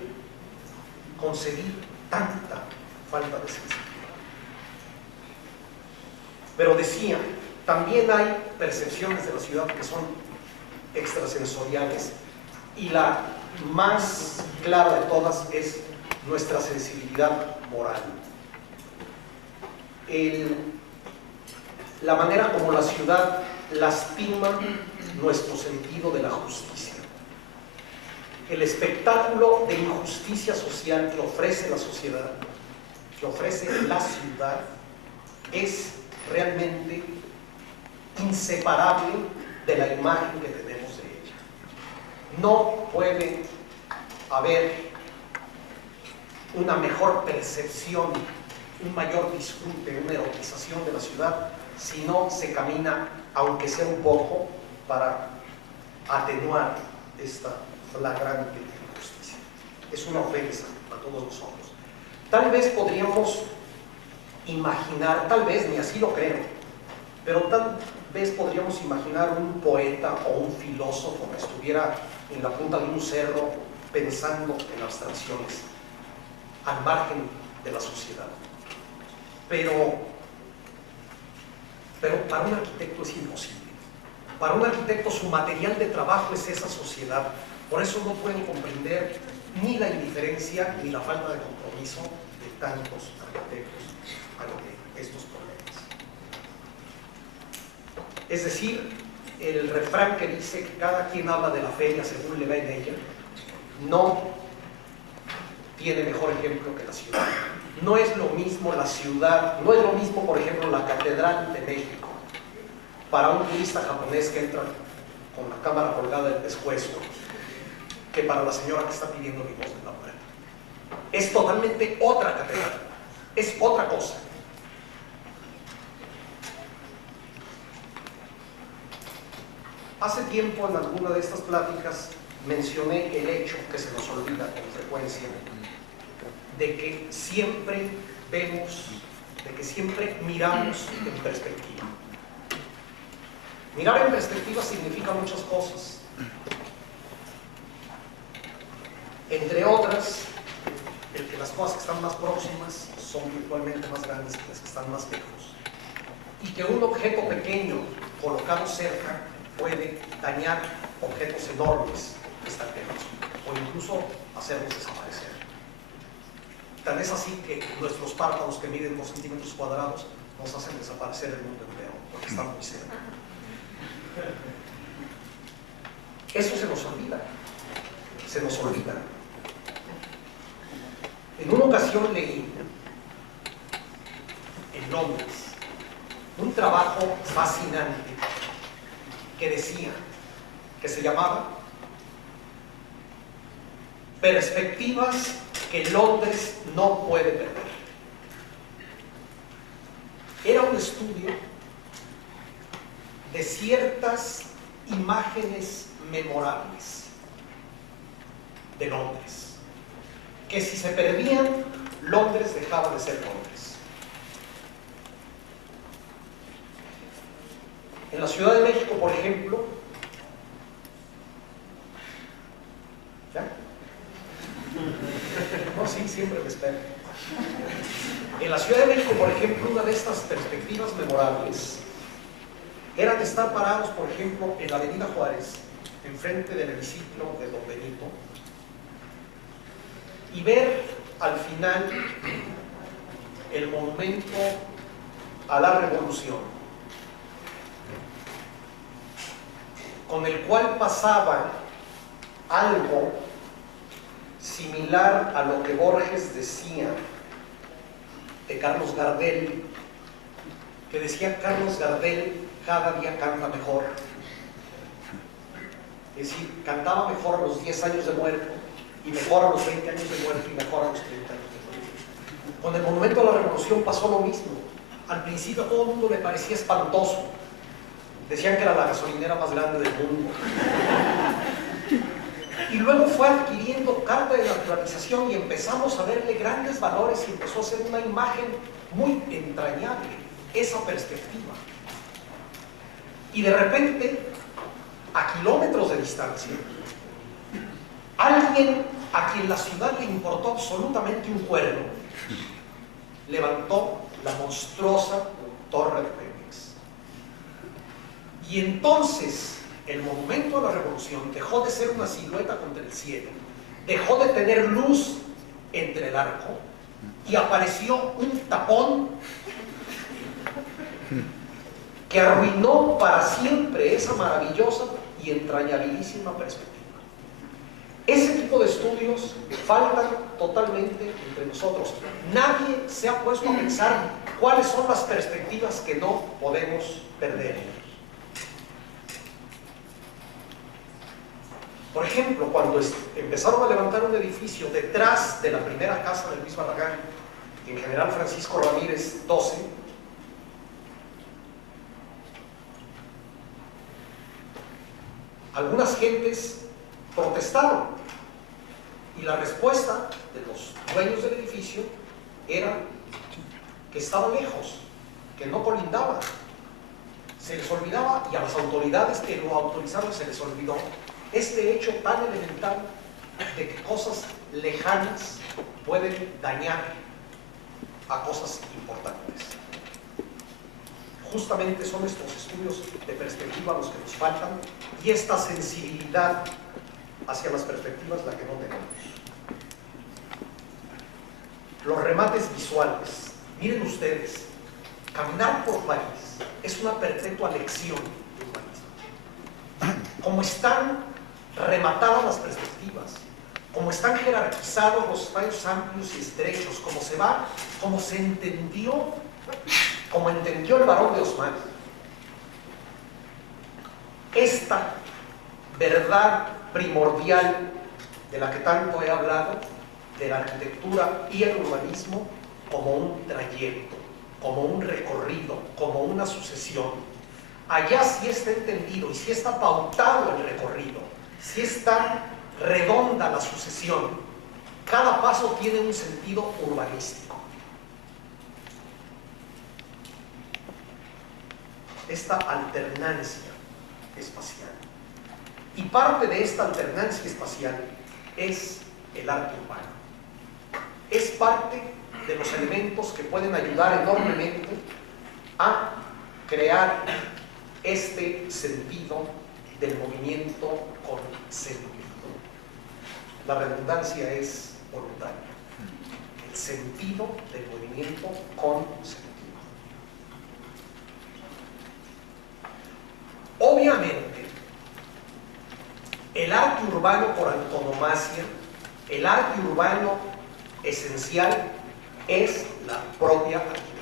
concebir tanta falta de sensibilidad. Pero decía, también hay percepciones de la ciudad que son extrasensoriales y la más clara de todas es nuestra sensibilidad moral. La manera como la ciudad lastima nuestro sentido de la justicia. El espectáculo de injusticia social que ofrece la sociedad, que ofrece la ciudad, es realmente inseparable de la imagen que tenemos de ella. No puede haber una mejor percepción, un mayor disfrute, una erotización de la ciudad si no se camina, aunque sea un poco, para atenuar esta flagrante injusticia. Es una ofensa a todos nosotros. Tal vez podríamos imaginar, tal vez, ni así lo creo, pero tal vez podríamos imaginar un poeta o un filósofo que estuviera en la punta de un cerro pensando en abstracciones al margen de la sociedad. Pero para un arquitecto es imposible. Para un arquitecto su material de trabajo es esa sociedad. Por eso no pueden comprender ni la indiferencia ni la falta de compromiso de tantos arquitectos ante estos problemas. Es decir, el refrán que dice que cada quien habla de la feria según le va en ella, no tiene mejor ejemplo que la ciudad. No es lo mismo la ciudad, no es lo mismo, por ejemplo, la Catedral de México, para un turista japonés que entra con la cámara colgada del pescuezo, que para la señora que está pidiendo limosna en la puerta. Es totalmente otra catedral, es otra cosa. Hace tiempo en alguna de estas pláticas mencioné el hecho que se nos olvida con frecuencia de que siempre vemos, de que siempre miramos en perspectiva. Mirar en perspectiva significa muchas cosas. Entre otras, el que las cosas que están más próximas son virtualmente más grandes que las que están más lejos. Y que un objeto pequeño colocado cerca puede dañar objetos enormes que están lejos o incluso hacerlos desaparecer. Tan es así que nuestros párpados que miden 2 centímetros cuadrados nos hacen desaparecer el mundo entero porque están muy cerca. Eso se nos olvida. se nos olvidan. En una ocasión leí en Londres un trabajo fascinante que decía, que se llamaba Perspectivas que Londres no puede perder. Era un estudio de ciertas imágenes memorables de Londres, que si se perdían, Londres dejaba de ser Londres. En la Ciudad de México, por ejemplo, ¿ya? No, sí, siempre me espero. En la Ciudad de México, por ejemplo, una de estas perspectivas memorables era de estar parados, por ejemplo, en la Avenida Juárez, enfrente del hemiciclo de Don Benito, y ver al final el monumento a la Revolución, con el cual pasaba algo similar a lo que Borges decía de Carlos Gardel, que decía: Carlos Gardel cada día canta mejor. Es decir, cantaba mejor a los 10 años de muerto, y mejor a los 20 años de muerto, y mejor a los 30 años de muerto. Con el monumento a la Revolución pasó lo mismo. Al principio a todo el mundo le parecía espantoso. Decían que era la gasolinera más grande del mundo. Y luego fue adquiriendo carta de naturalización y empezamos a verle grandes valores y empezó a ser una imagen muy entrañable, esa perspectiva. Y de repente, a kilómetros de distancia, alguien a quien la ciudad le importó absolutamente un cuerno, levantó la monstruosa Torre de Pemex. Y entonces el monumento a la Revolución dejó de ser una silueta contra el cielo, dejó de tener luz entre el arco y apareció un tapón que arruinó para siempre esa maravillosa y entrañabilísima perspectiva. Ese tipo de estudios faltan totalmente entre nosotros. Nadie se ha puesto a pensar cuáles son las perspectivas que no podemos perder. Por ejemplo, cuando empezaron a levantar un edificio detrás de la primera casa de Luis Barragán, en General Francisco Ramírez 12, algunas gentes protestaron y la respuesta de los dueños del edificio era que estaba lejos, que no colindaba. Se les olvidaba, y a las autoridades que lo autorizaron se les olvidó este hecho tan elemental de que cosas lejanas pueden dañar a cosas importantes. Justamente son estos estudios de perspectiva los que nos faltan, y esta sensibilidad hacia las perspectivas la que no tenemos. Los remates visuales. Miren ustedes, caminar por París es una perpetua lección de humanismo. Como están rematadas las perspectivas, como están jerarquizados los espacios amplios y estrechos, como se entendió, como entendió el Barón de Osmani, esta verdad primordial de la que tanto he hablado, de la arquitectura y el urbanismo, como un trayecto, como un recorrido, como una sucesión. Allá sí está entendido y sí está pautado el recorrido, sí está redonda la sucesión. Cada paso tiene un sentido urbanístico. Esta alternancia espacial. Y parte de esta alternancia espacial es el arte urbano. Es parte de los elementos que pueden ayudar enormemente a crear este sentido del movimiento con sentido. La redundancia es voluntaria. El sentido del movimiento con sentido. Obviamente, el arte urbano por antonomasia antonomasia, el arte urbano esencial es la propia arquitectura.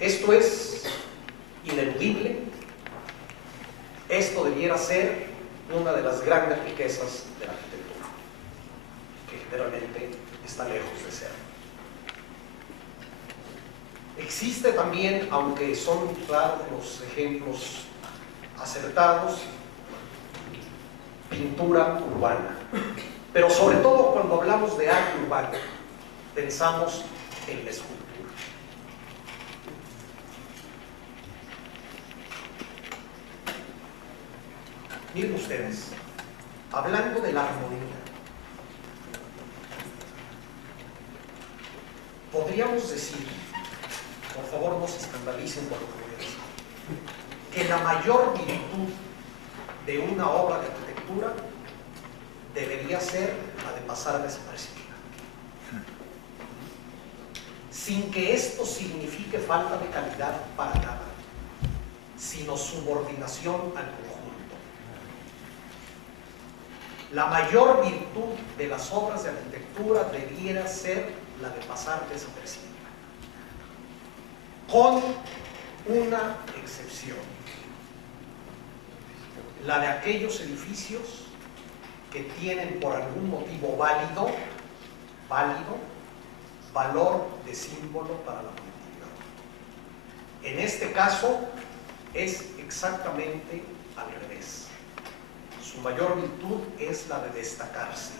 Esto es ineludible. Esto debiera ser una de las grandes riquezas de la arquitectura, que generalmente está lejos de ser. Existe también, aunque son claros los ejemplos acertados, pintura urbana. Pero sobre todo cuando hablamos de arte urbano, pensamos en la escultura. Miren ustedes, hablando de la armonía, podríamos decir, por favor no se escandalicen por lo que voy a decir, que la mayor virtud de una obra de arquitectura debería ser la de pasar desapercibida, sin que esto signifique falta de calidad para nada, sino subordinación al conjunto. La mayor virtud de las obras de arquitectura debiera ser la de pasar desapercibida, con una excepción: la de aquellos edificios que tienen por algún motivo válido valor de símbolo para la colectividad. En este caso es exactamente al revés. Su mayor virtud es la de destacarse.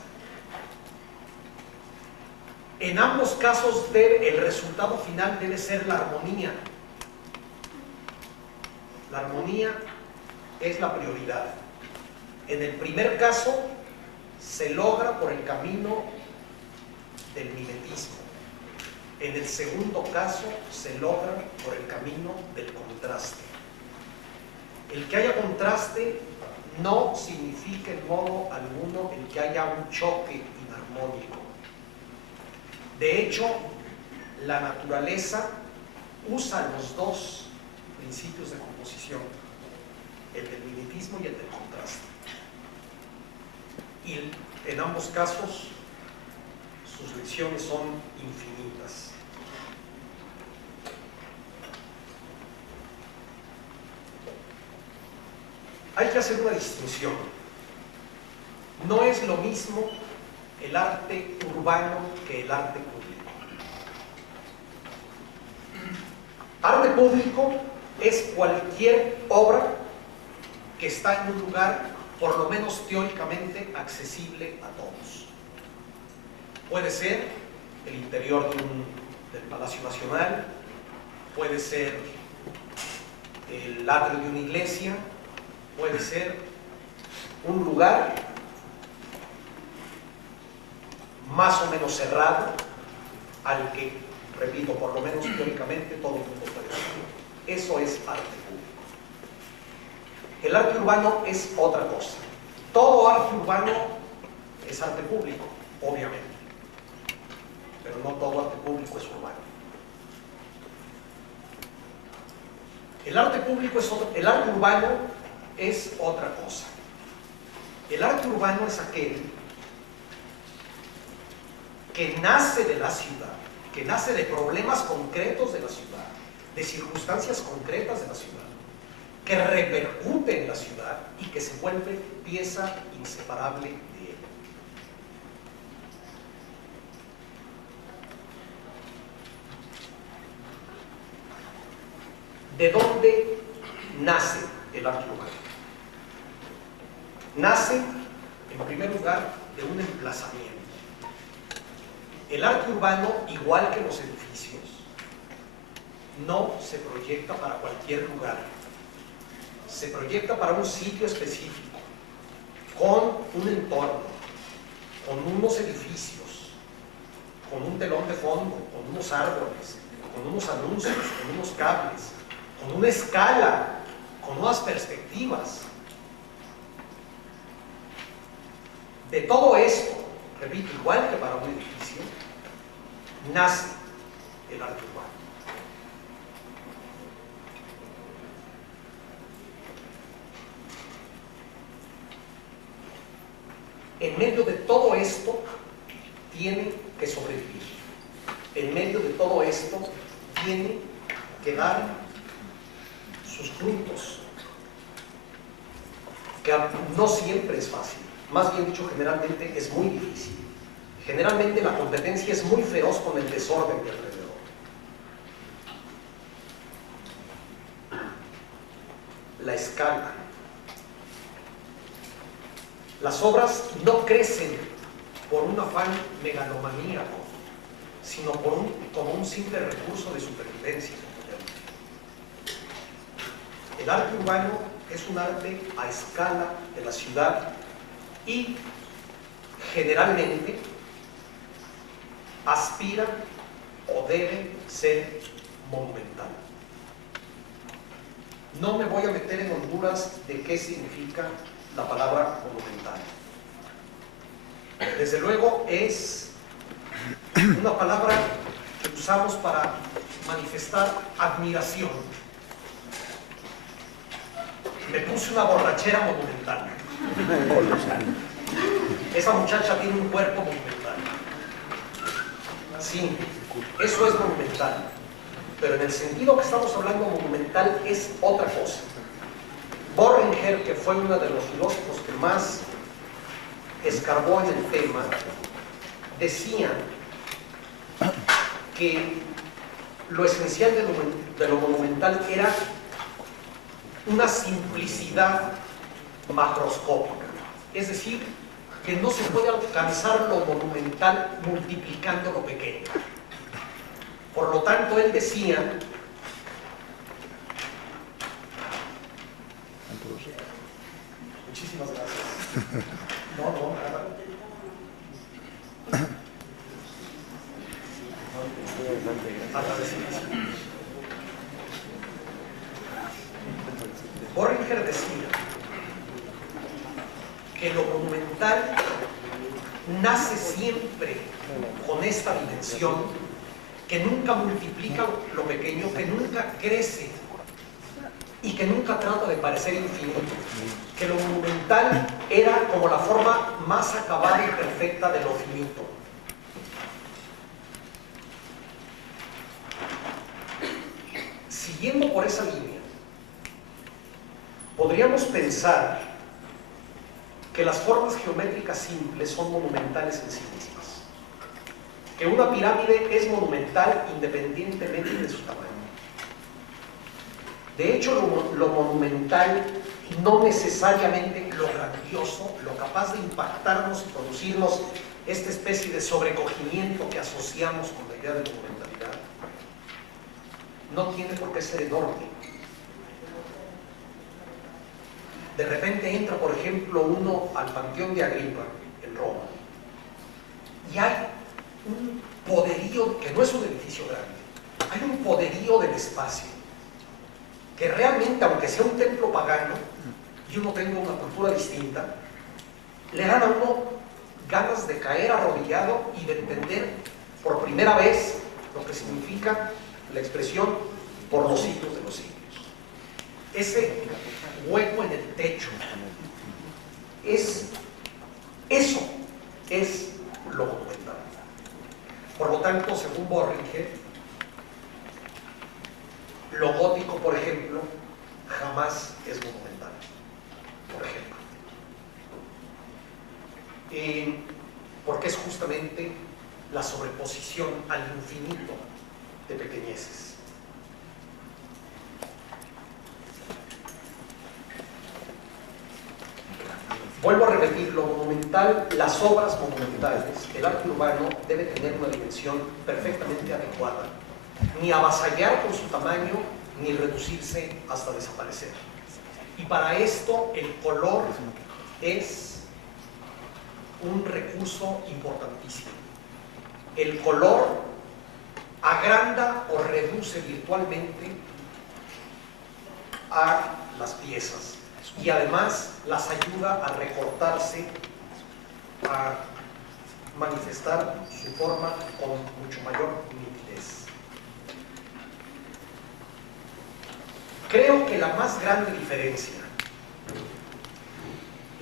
En ambos casos el resultado final debe ser la armonía. La armonía es la prioridad. En el primer caso se logra por el camino del mimetismo. En el segundo caso se logra por el camino del contraste. El que haya contraste no significa en modo alguno el que haya un choque inarmónico. De hecho, la naturaleza usa los dos principios de composición, el del mimetismo y el del contraste. Y en ambos casos, sus lecciones son infinitas. Hay que hacer una distinción. No es lo mismo el arte urbano que el arte público. Arte público es cualquier obra que está en un lugar, por lo menos teóricamente, accesible a todos. Puede ser el interior del Palacio Nacional, puede ser el atrio de una iglesia, puede ser un lugar más o menos cerrado al que, repito, por lo menos teóricamente todo el mundo puede acceder. Eso es arte público. El arte urbano es otra cosa. Todo arte urbano es arte público, obviamente, pero no todo arte público es urbano. El arte público es otro, el arte urbano es otra cosa. El arte urbano es aquel que nace de la ciudad, que nace de problemas concretos de la ciudad, de circunstancias concretas de la ciudad, que repercute en la ciudad y que se vuelve pieza inseparable de él. ¿De dónde nace el arte urbano? Nace, en primer lugar, de un emplazamiento. El arte urbano, igual que los edificios, no se proyecta para cualquier lugar. Se proyecta para un sitio específico, con un entorno, con unos edificios, con un telón de fondo, con unos árboles, con unos anuncios, con unos cables, con una escala, con unas perspectivas. De todo esto, repito, igual que para un edificio, nace el arte urbano. en medio de todo esto tiene que sobrevivir. En medio de todo esto tiene que dar sus frutos, que no siempre es fácil, más bien dicho, generalmente es muy difícil. Generalmente la competencia es muy feroz con el desorden de alrededor. La escala. Las obras no crecen por un afán megalomaníaco, sino como un simple recurso de supervivencia. El arte urbano es un arte a escala de la ciudad y generalmente aspira o debe ser monumental. No me voy a meter en honduras de qué significa la palabra monumental. Desde luego es una palabra que usamos para manifestar admiración. Me puse una borrachera monumental. Esa muchacha tiene un cuerpo monumental. Sí, eso es monumental. Pero en el sentido que estamos hablando, monumental es otra cosa. Borringer, que fue uno de los filósofos que más escarbó en el tema, decía que lo esencial de lo monumental era una simplicidad macroscópica. Es decir, que no se puede alcanzar lo monumental multiplicando lo pequeño. Por lo tanto, él decía muchísimas gracias. No, nada. Borringer decía que lo monumental nace siempre con esta dimensión, que nunca multiplica lo pequeño, que nunca crece y que nunca trata de parecer infinito. Que lo monumental era como la forma más acabada y perfecta de lo finito. Siguiendo por esa línea, podríamos pensar que las formas geométricas simples son monumentales en sí mismas, que una pirámide es monumental independientemente de su tamaño. De hecho, lo monumental no necesariamente lo grandioso, lo capaz de impactarnos y producirnos esta especie de sobrecogimiento que asociamos con la idea de monumentalidad, no tiene por qué ser enorme. De repente entra, por ejemplo, uno al Panteón de Agripa, en Roma, y hay un poderío, que no es un edificio grande, hay un poderío del espacio, que realmente, aunque sea un templo pagano, y uno tenga una cultura distinta, le dan a uno ganas de caer arrodillado y de entender por primera vez lo que significa la expresión por los siglos de los siglos. Ese hueco en el techo, eso es lo monumental. Por lo tanto, según Borringer, lo gótico, por ejemplo, jamás es monumental, por ejemplo. Porque es justamente la sobreposición al infinito de pequeñeces. Vuelvo a repetir, lo monumental, las obras monumentales, el arte urbano debe tener una dimensión perfectamente adecuada, ni avasallar con su tamaño, ni reducirse hasta desaparecer. Y para esto el color es un recurso importantísimo. El color agranda o reduce virtualmente a las piezas y además las ayuda a recortarse, a manifestar su forma con mucho mayor nitidez. Creo que la más grande diferencia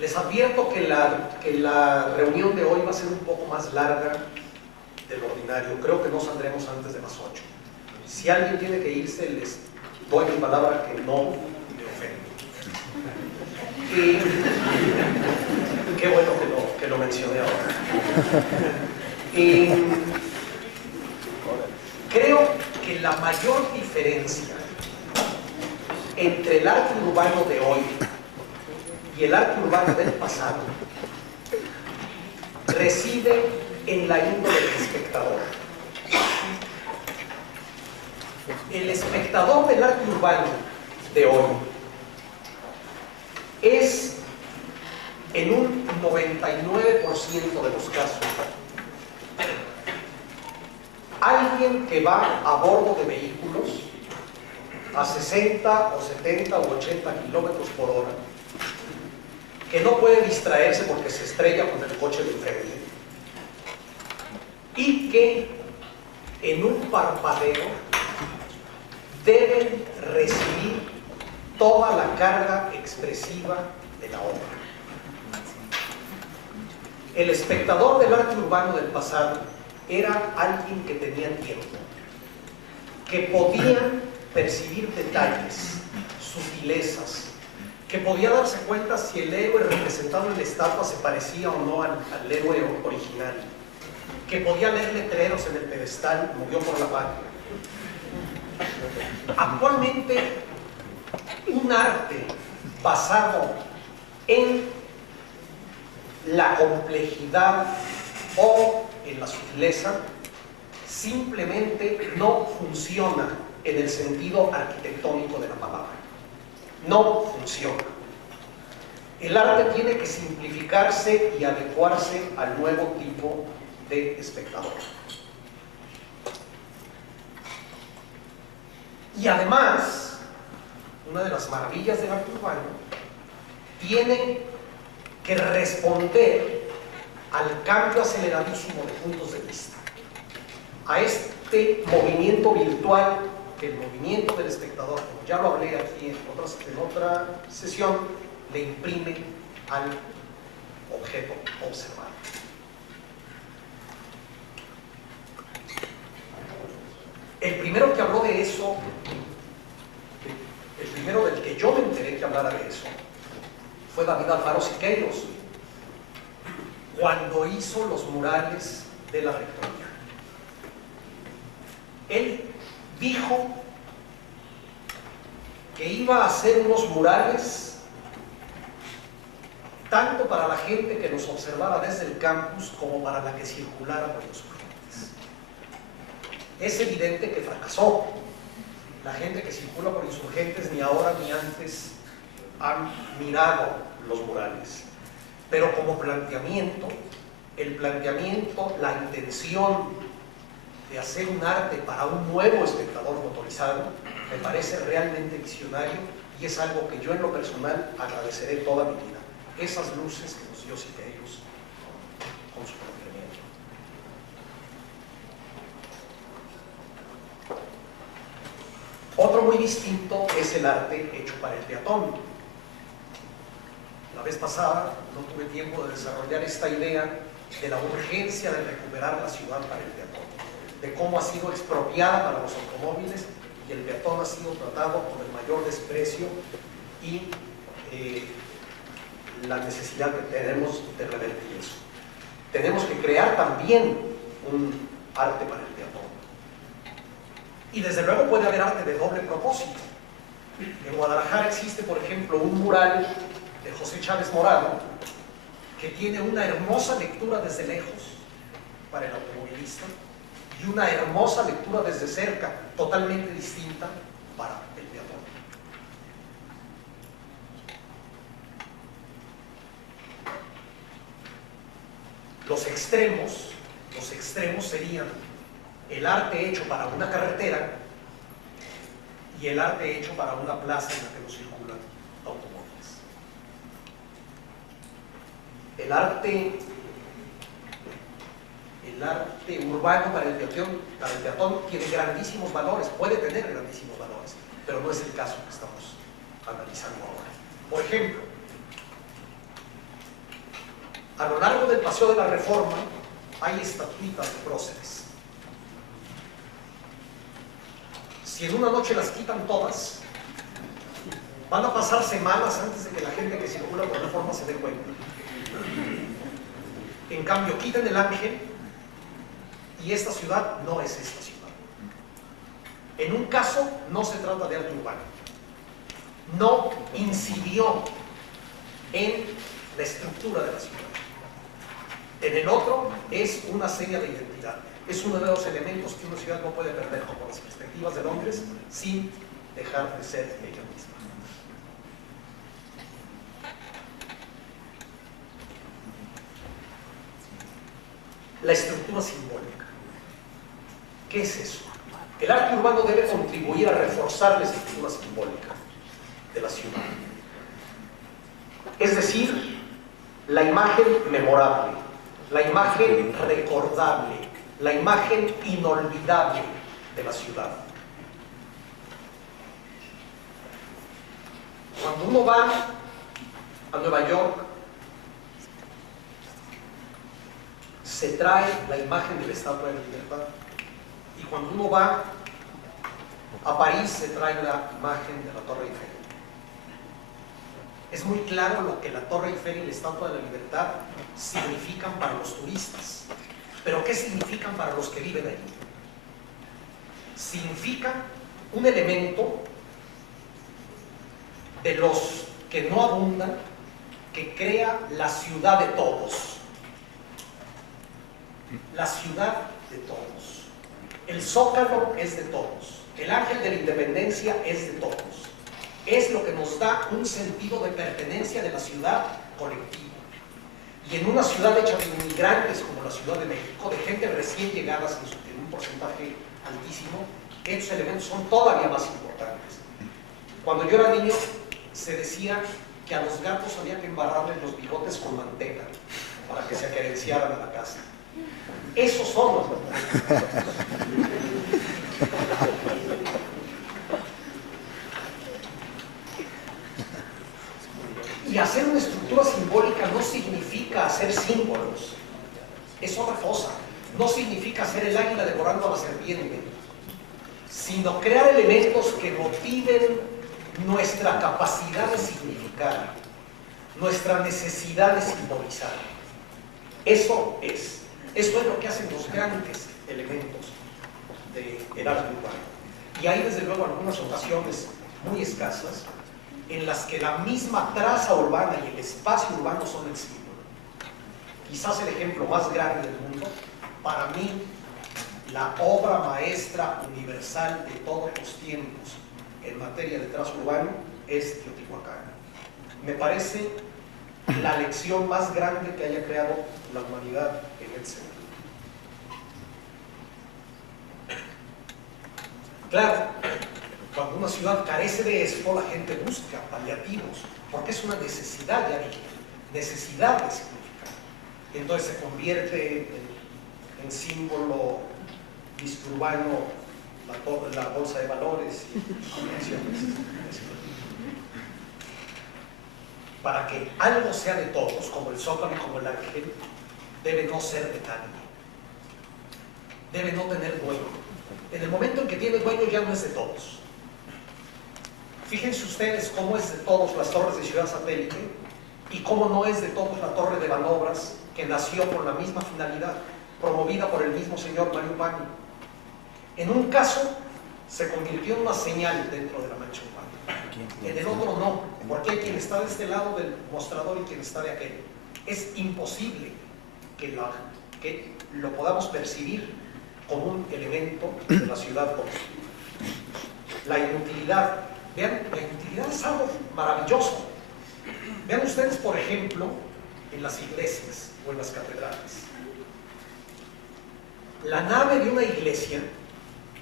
Les advierto que la reunión de hoy va a ser un poco más larga de lo ordinario. Creo que no saldremos antes de las 8. Si alguien tiene que irse, les doy mi palabra que no me ofendo. Y qué bueno que lo mencioné ahora. Y creo que la mayor diferencia entre el arte urbano de hoy y el arte urbano del pasado reside en la índole del espectador. El espectador del arte urbano de hoy es, en un 99% de los casos, alguien que va a bordo de vehículos a 60 o 70 o 80 kilómetros por hora, que no puede distraerse porque se estrella con el coche de enfrente, y que en un parpadeo deben recibir toda la carga expresiva de la obra. El espectador del arte urbano del pasado era alguien que tenía tiempo, que podía percibir detalles, sutilezas, que podía darse cuenta si el héroe representado en la estatua se parecía o no al héroe original, que podía leer letreros en el pedestal, murió por la patria. Actualmente, un arte basado en la complejidad o en la sutileza simplemente no funciona en el sentido arquitectónico de la palabra. No funciona. El arte tiene que simplificarse y adecuarse al nuevo tipo de espectador. Y además, una de las maravillas del arte urbano tiene que responder al cambio aceleradísimo de puntos de vista, a este movimiento virtual que el movimiento del espectador, como ya lo hablé aquí en otra sesión, le imprime al objeto observado. El primero que habló de eso, el primero del que yo me enteré que hablara de eso, fue David Alfaro Siqueiros, cuando hizo los murales de la rectoría. Él dijo que iba a hacer unos murales tanto para la gente que los observaba desde el campus como para la que circulara por los Insurgentes. Es evidente que fracasó. La gente que circula por Insurgentes ni ahora ni antes han mirado los murales. Pero como planteamiento, la intención de hacer un arte para un nuevo espectador motorizado me parece realmente visionario y es algo que yo en lo personal agradeceré toda mi vida. Esas luces que nos dio Siqueiros con su planteamiento. Otro muy distinto es el arte hecho para el peatón. La vez pasada no tuve tiempo de desarrollar esta idea de la urgencia de recuperar la ciudad para el peatón, de cómo ha sido expropiada para los automóviles y el peatón ha sido tratado con el mayor desprecio y la necesidad que tenemos de revertir eso. Tenemos que crear también un arte para el peatón. Y desde luego puede haber arte de doble propósito. En Guadalajara existe, por ejemplo, un mural de José Chávez Morado que tiene una hermosa lectura desde lejos para el automovilista y una hermosa lectura desde cerca, totalmente distinta para el peatón. Los extremos serían el arte hecho para una carretera y el arte hecho para una plaza en la que no circulan automóviles. El arte urbano para el peatón tiene grandísimos valores, puede tener grandísimos valores, pero no es el caso que estamos analizando ahora. Por ejemplo, A lo largo del Paseo de la Reforma hay estatuitas de próceres. Si en una noche las quitan todas, van a pasar semanas antes de que la gente que circula por Reforma se dé cuenta. En cambio, quiten el ángel y esta ciudad no es esta ciudad. En un caso no se trata de arte urbano, no incidió en la estructura de la ciudad. En el otro es una seña de identidad, es uno de los elementos que una ciudad no puede perder como las perspectivas de Londres sin dejar de ser ella misma. La estructura simbólica. ¿Qué es eso? El arte urbano debe contribuir a reforzar la estructura simbólica de la ciudad. Es decir, la imagen memorable, la imagen recordable, la imagen inolvidable de la ciudad. Cuando uno va a Nueva York, se trae la imagen de la Estatua de la Libertad. Y cuando uno va a París, se trae la imagen de la Torre Eiffel. Es muy claro lo que la Torre Eiffel y la Estatua de la Libertad significan para los turistas. Pero ¿qué significan para los que viven allí? Significan un elemento de los que no abundan, que crea la ciudad de todos. La ciudad de todos. El Zócalo es de todos. El Ángel de la Independencia es de todos. Es lo que nos da un sentido de pertenencia de la ciudad colectiva. Y en una ciudad hecha de inmigrantes como la Ciudad de México, de gente recién llegadas en un porcentaje altísimo, estos elementos son todavía más importantes. Cuando yo era niño, se decía que a los gatos había que embarrarles los bigotes con manteca para que se acerenciaran a la casa. Esos son los gatos. Y hacer una estructura simbólica no significa hacer símbolos, es otra cosa. No significa hacer el águila devorando a la serpiente, sino crear elementos que motiven nuestra capacidad de significar, nuestra necesidad de simbolizar. Eso es lo que hacen los grandes elementos del arte urbano. Y hay desde luego algunas ocasiones muy escasas en las que la misma traza urbana y el espacio urbano son el símbolo. Quizás el ejemplo más grande del mundo, para mí, la obra maestra universal de todos los tiempos en materia de trazo urbano es Teotihuacán. Me parece la lección más grande que haya creado la humanidad en el sentido. Claro, cuando una ciudad carece de esto, la gente busca paliativos, porque es una necesidad, ya dije, necesidad de significar. Y entonces se convierte en símbolo urbano la bolsa de valores y convenciones. Para que algo sea de todos, como el Zócalo y como el Ángel, debe no ser de nadie. Debe no tener dueño. En el momento en que tiene dueño ya no es de todos. Fíjense ustedes cómo es de todos las torres de Ciudad Satélite y cómo no es de todos la Torre de Banobras, que nació con la misma finalidad, promovida por el mismo señor Mario Pani. En un caso se convirtió en una señal dentro de la mancha urbana, en el otro no, porque hay quien está de este lado del mostrador y quien está de aquel. Es imposible que lo podamos percibir como un elemento de la ciudad construida. La inutilidad, vean, la inutilidad es algo maravilloso. Vean ustedes, por ejemplo, en las iglesias o en las catedrales. La nave de una iglesia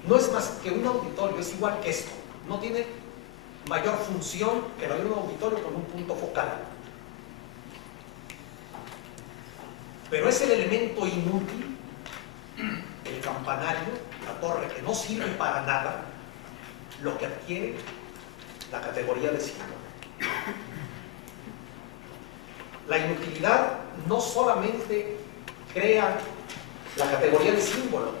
no es más que un auditorio, es igual que esto. No tiene mayor función que la de un auditorio con un punto focal. Pero es el elemento inútil, el campanario, la torre, que no sirve para nada, lo que adquiere la categoría de símbolo. La inutilidad no solamente crea la categoría de símbolo,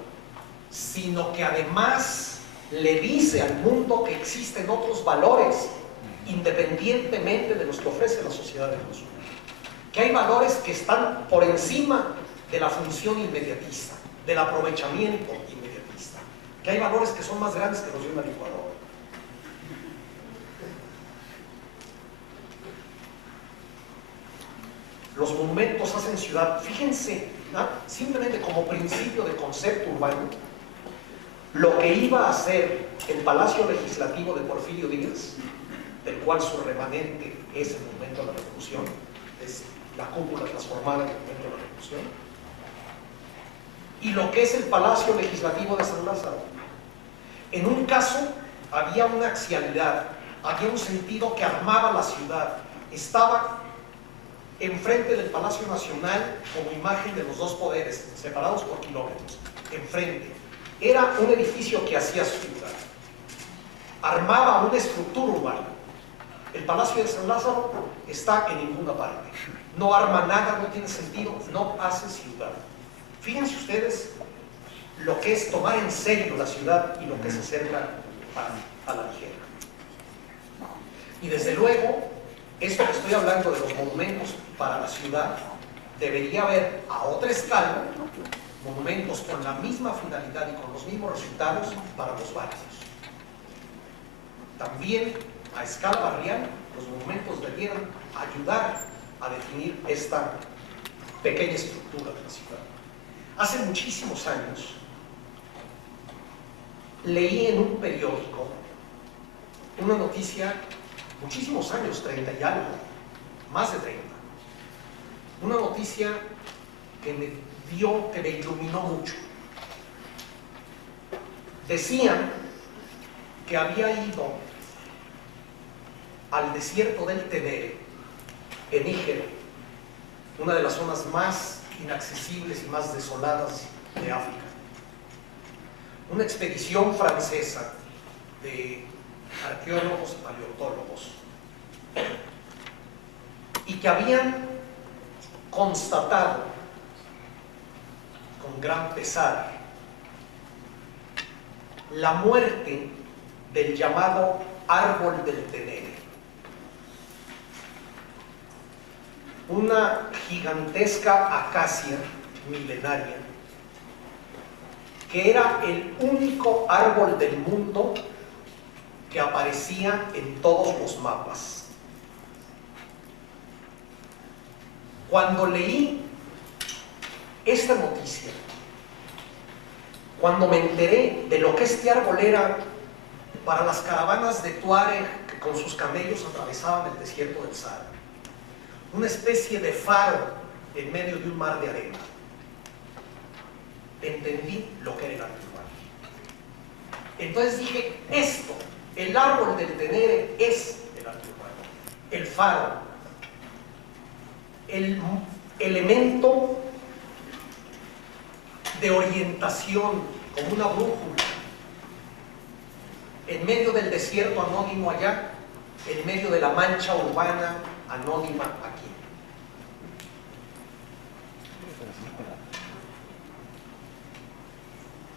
sino que además le dice al mundo que existen otros valores independientemente de los que ofrece la sociedad de consumo. Que hay valores que están por encima de la función inmediatista, del aprovechamiento inmediatista. Que hay valores que son más grandes que los de una licuadora. Los monumentos hacen ciudad. Fíjense, ¿no? Simplemente como principio de concepto urbano, lo que iba a ser el Palacio Legislativo de Porfirio Díaz, del cual su remanente es el Monumento a la Revolución, es la cúpula transformada en el Monumento a la Revolución, y lo que es el Palacio Legislativo de San Lázaro. En un caso había una axialidad, había un sentido que armaba la ciudad, estaba enfrente del Palacio Nacional como imagen de los dos poderes, separados por kilómetros, enfrente. Era un edificio que hacía ciudad, armaba una estructura urbana. El Palacio de San Lázaro está en ninguna parte, no arma nada, no tiene sentido, no hace ciudad. Fíjense ustedes lo que es tomar en serio la ciudad y lo que es hacerla a la ligera. Y desde luego, esto que estoy hablando de los monumentos para la ciudad, debería haber a otra escala monumentos con la misma finalidad y con los mismos resultados para los barrios. También a escala barrial, los monumentos debieran ayudar a definir esta pequeña estructura de la ciudad. Hace muchísimos años leí en un periódico una noticia, muchísimos años, 30 y algo, más de 30, una noticia que me iluminó mucho. Decían que había ido al desierto del Tenere, en Níger, una de las zonas más inaccesibles y más desoladas de África. Una expedición francesa de arqueólogos y paleontólogos, y que habían constatado con gran pesar la muerte del llamado árbol del Tenere, una gigantesca acacia milenaria que era el único árbol del mundo que aparecía en todos los mapas. Cuando leí esta noticia, cuando me enteré de lo que este árbol era para las caravanas de Tuareg que con sus camellos atravesaban el desierto del Sahara, una especie de faro en medio de un mar de arena, entendí lo que era el arte urbano. Entonces dije, esto, el árbol del Tenere es el arte urbano, el faro, el elemento de orientación, como una brújula, en medio del desierto anónimo allá, en medio de la mancha urbana anónima aquí.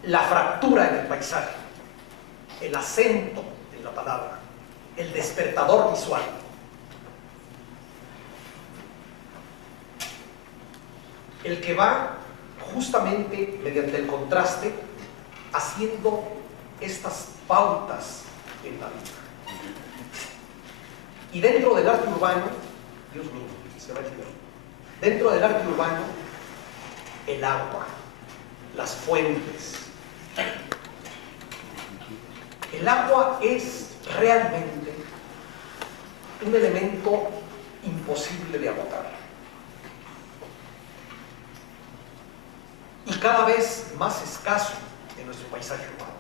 La fractura en el paisaje, el acento en la palabra, el despertador visual. El que va justamente mediante el contraste haciendo estas pautas en la vida. Y dentro del arte urbano, Dios mío, se va a decir, dentro del arte urbano, el agua, las fuentes. El agua es realmente un elemento imposible de agotar. Y cada vez más escaso en nuestro paisaje urbano.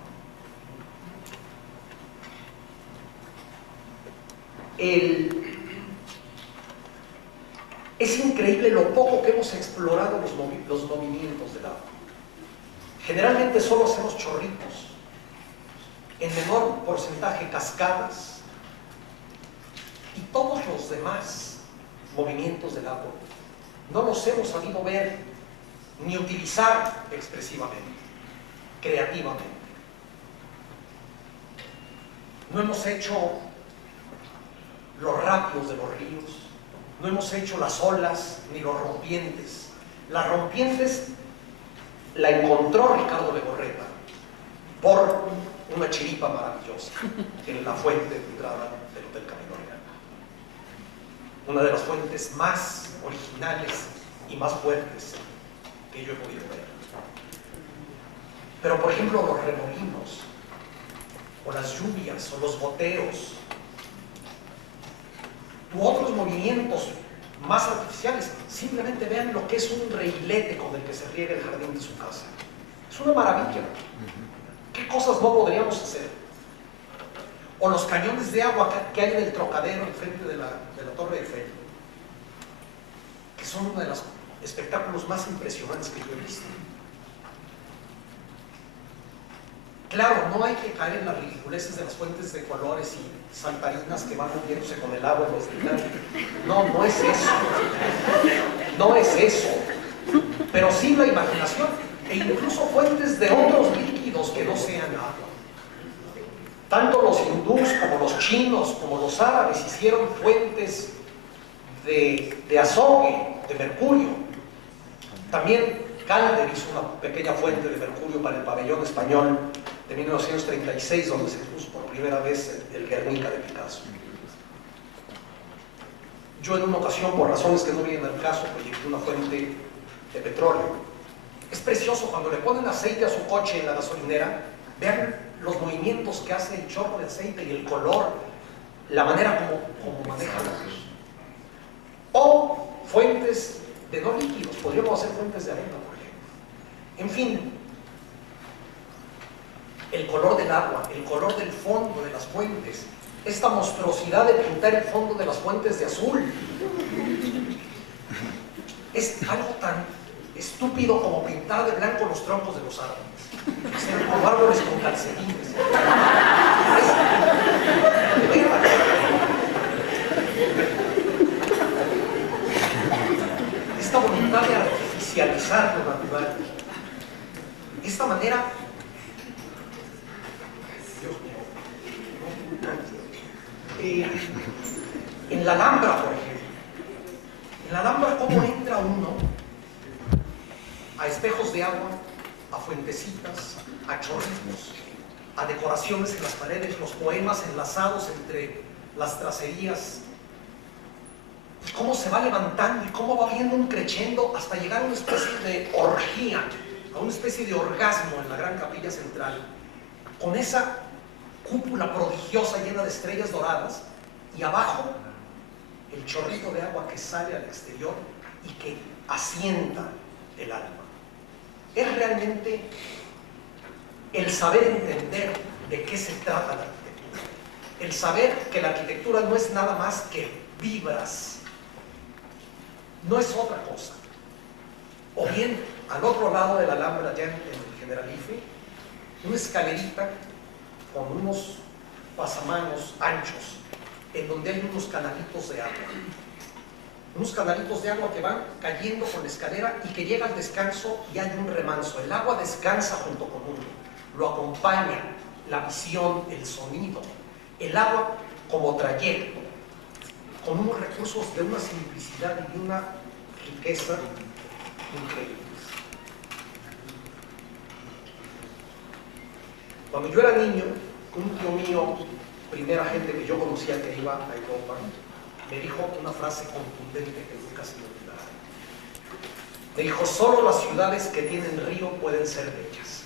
Es increíble lo poco que hemos explorado los movimientos del agua. Generalmente solo hacemos chorritos, en menor porcentaje cascadas, y todos los demás movimientos del agua no los hemos sabido ver ni utilizar expresivamente, creativamente. No hemos hecho los rápidos de los ríos, no hemos hecho las olas ni los rompientes. Las rompientes la encontró Ricardo Legorreta por una chiripa maravillosa en la fuente de entrada del Hotel Camino Real. Una de las fuentes más originales y más fuertes que yo he podido ver. Pero por ejemplo los remolinos, o las lluvias, o los goteros, u otros movimientos más artificiales, simplemente vean lo que es un reguilete con el que se riega el jardín de su casa. Es una maravilla. ¿Qué cosas no podríamos hacer? O los cañones de agua que hay en el Trocadero, enfrente de la Torre Eiffel, que son uno de los espectáculos más impresionantes que yo he visto. Claro, no hay que caer en las ridiculeces de las fuentes de colores y saltarinas que van moviéndose con el agua en los brillantes. No, no es eso. No es eso. Pero sí la imaginación, e incluso fuentes de otros líquidos que no sean agua. Tanto los hindús como los chinos, como los árabes hicieron fuentes de azogue, de mercurio. También Calder hizo una pequeña fuente de mercurio para el pabellón español de 1936, donde se puso por primera vez el Guernica de Picasso. Yo en una ocasión, por razones que no vienen al caso, proyecté una fuente de petróleo. Es precioso cuando le ponen aceite a su coche en la gasolinera, vean los movimientos que hace el chorro de aceite y el color, la manera como maneja la luz. O fuentes de no líquidos, podríamos hacer fuentes de arena, por ejemplo. En fin, el color del agua, el color del fondo de las fuentes, esta monstruosidad de pintar el fondo de las fuentes de azul. Es algo tan estúpido como pintar de blanco los troncos de los árboles, hacer como árboles con calcetines. Esta voluntad de artificializar lo natural, esta manera, Dios mío, en la Alhambra, por ejemplo, en la Alhambra, ¿cómo entra uno a espejos de agua, a fuentecitas, a chorritos, a decoraciones en las paredes, los poemas enlazados entre las tracerías? Cómo se va levantando y cómo va viendo un crescendo hasta llegar a una especie de orgía, a una especie de orgasmo en la gran capilla central, con esa cúpula prodigiosa llena de estrellas doradas, y abajo el chorrito de agua que sale al exterior y que asienta el alma. Es realmente el saber entender de qué se trata la arquitectura, el saber que la arquitectura no es nada más que vibras, no es otra cosa. O bien, al otro lado de la Alhambra, ya en el Generalife, una escalerita con unos pasamanos anchos, en donde hay unos canalitos de agua. Unos canalitos de agua que van cayendo con la escalera y que llega al descanso y hay un remanso. El agua descansa junto con uno. Lo acompaña la visión, el sonido. El agua como trayecto, con unos recursos de una simplicidad y de una riqueza increíbles. Cuando yo era niño, un tío mío, primera gente que yo conocía que iba a Europa, me dijo una frase contundente que nunca se me olvidará. Me dijo: solo las ciudades que tienen río pueden ser bellas.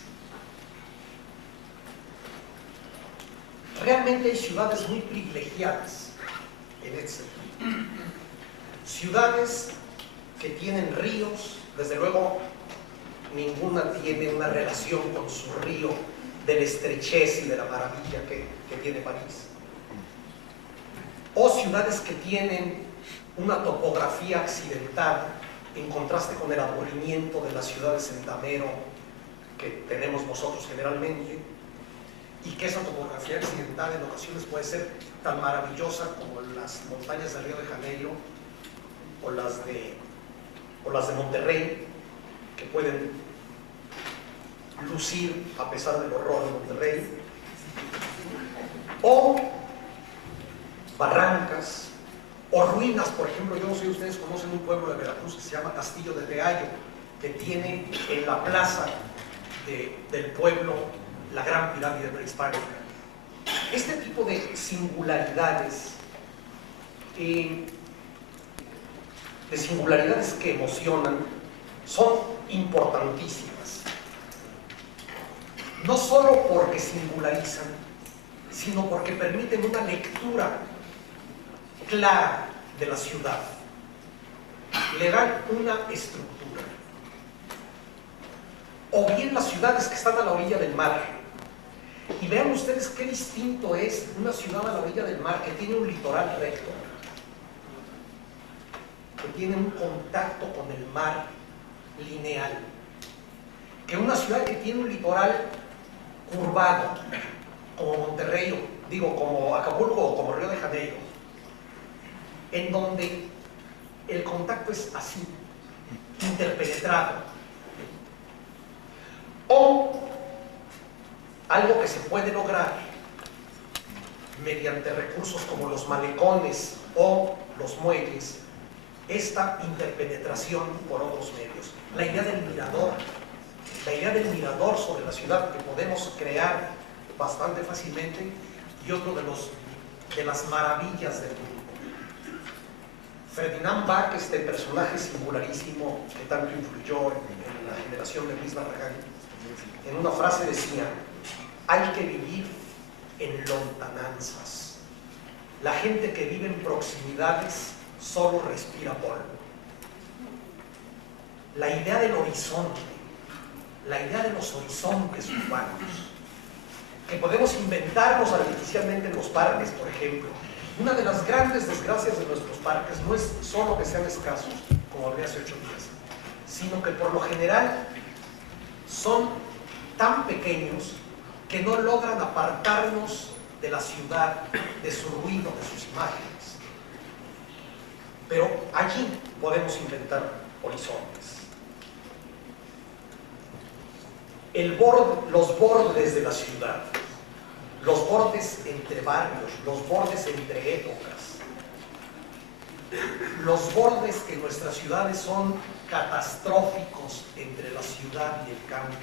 Realmente hay ciudades muy privilegiadas en este sentido. Ciudades que tienen ríos, desde luego ninguna tiene una relación con su río de la estrechez y de la maravilla que tiene París. O ciudades que tienen una topografía accidental en contraste con el aburrimiento de las ciudades en damero que tenemos nosotros generalmente, y que esa topografía accidental en ocasiones puede ser tan maravillosa como las montañas de Río de Janeiro, o las de Monterrey, que pueden lucir a pesar del horror de Monterrey, o barrancas, o ruinas. Por ejemplo, yo no sé si ustedes conocen un pueblo de Veracruz que se llama Castillo de Reallo, que tiene en la plaza del pueblo la gran pirámide prehispánica. Este tipo de singularidades, que emocionan, son importantísimas. No solo porque singularizan, sino porque permiten una lectura clara de la ciudad, le dan una estructura. O bien las ciudades que están a la orilla del mar, y vean ustedes qué distinto es una ciudad a la orilla del mar que tiene un litoral recto, que tiene un contacto con el mar lineal, que una ciudad que tiene un litoral curvado, como Monterrey, como Acapulco o como Río de Janeiro, en donde el contacto es así, interpenetrado. O algo que se puede lograr mediante recursos como los malecones o los muelles, esta interpenetración por otros medios. La idea del mirador sobre la ciudad, que podemos crear bastante fácilmente, y otro de las maravillas del mundo. Ferdinand Bach, este personaje singularísimo que tanto influyó en la generación de Luis Barragán, en una frase decía: hay que vivir en lontananzas. La gente que vive en proximidades solo respira polvo. La idea del horizonte, la idea de los horizontes urbanos, que podemos inventarnos artificialmente en los parques, por ejemplo. Una de las grandes desgracias de nuestros parques no es solo que sean escasos, como hablé hace 8 días, sino que por lo general son tan pequeños que no logran apartarnos de la ciudad, de su ruido, de sus imágenes. Pero allí podemos inventar horizontes. Los bordes de la ciudad, los bordes entre barrios, los bordes entre épocas, los bordes que en nuestras ciudades son catastróficos entre la ciudad y el campo.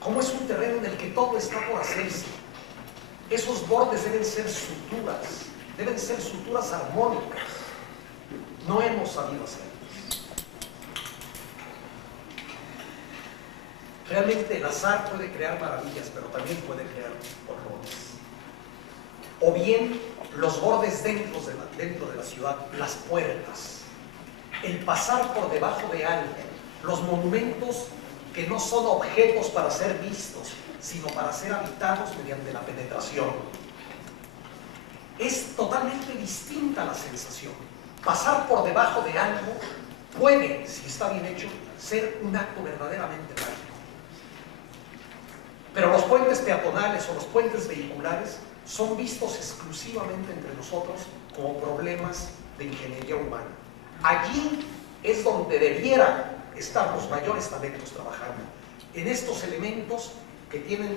¿Cómo es un terreno en el que todo está por hacerse? Esos bordes deben ser suturas armónicas. No hemos sabido hacerlas. Realmente el azar puede crear maravillas, pero también puede crear horrores. O bien los bordes dentro de la ciudad, las puertas, el pasar por debajo de algo, los monumentos que no son objetos para ser vistos, sino para ser habitados mediante la penetración. Es totalmente distinta la sensación. Pasar por debajo de algo puede, si está bien hecho, ser un acto verdaderamente mágico. Pero los puentes peatonales o los puentes vehiculares son vistos exclusivamente entre nosotros como problemas de ingeniería humana. Allí es donde debiera estar los mayores talentos trabajando, en estos elementos que tienen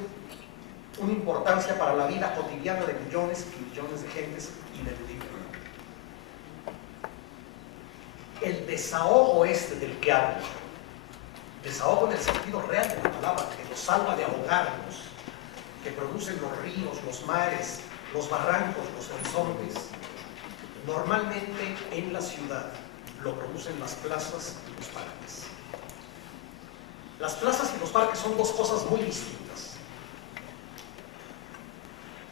una importancia para la vida cotidiana de millones y millones de gentes ineludible. El desahogo del que hablo, desahogo en el sentido real de la palabra, que nos salva de ahogarnos, que producen los ríos, los mares, los barrancos, los horizontes, normalmente en la ciudad lo producen las plazas y los parques. Las plazas y los parques son dos cosas muy distintas.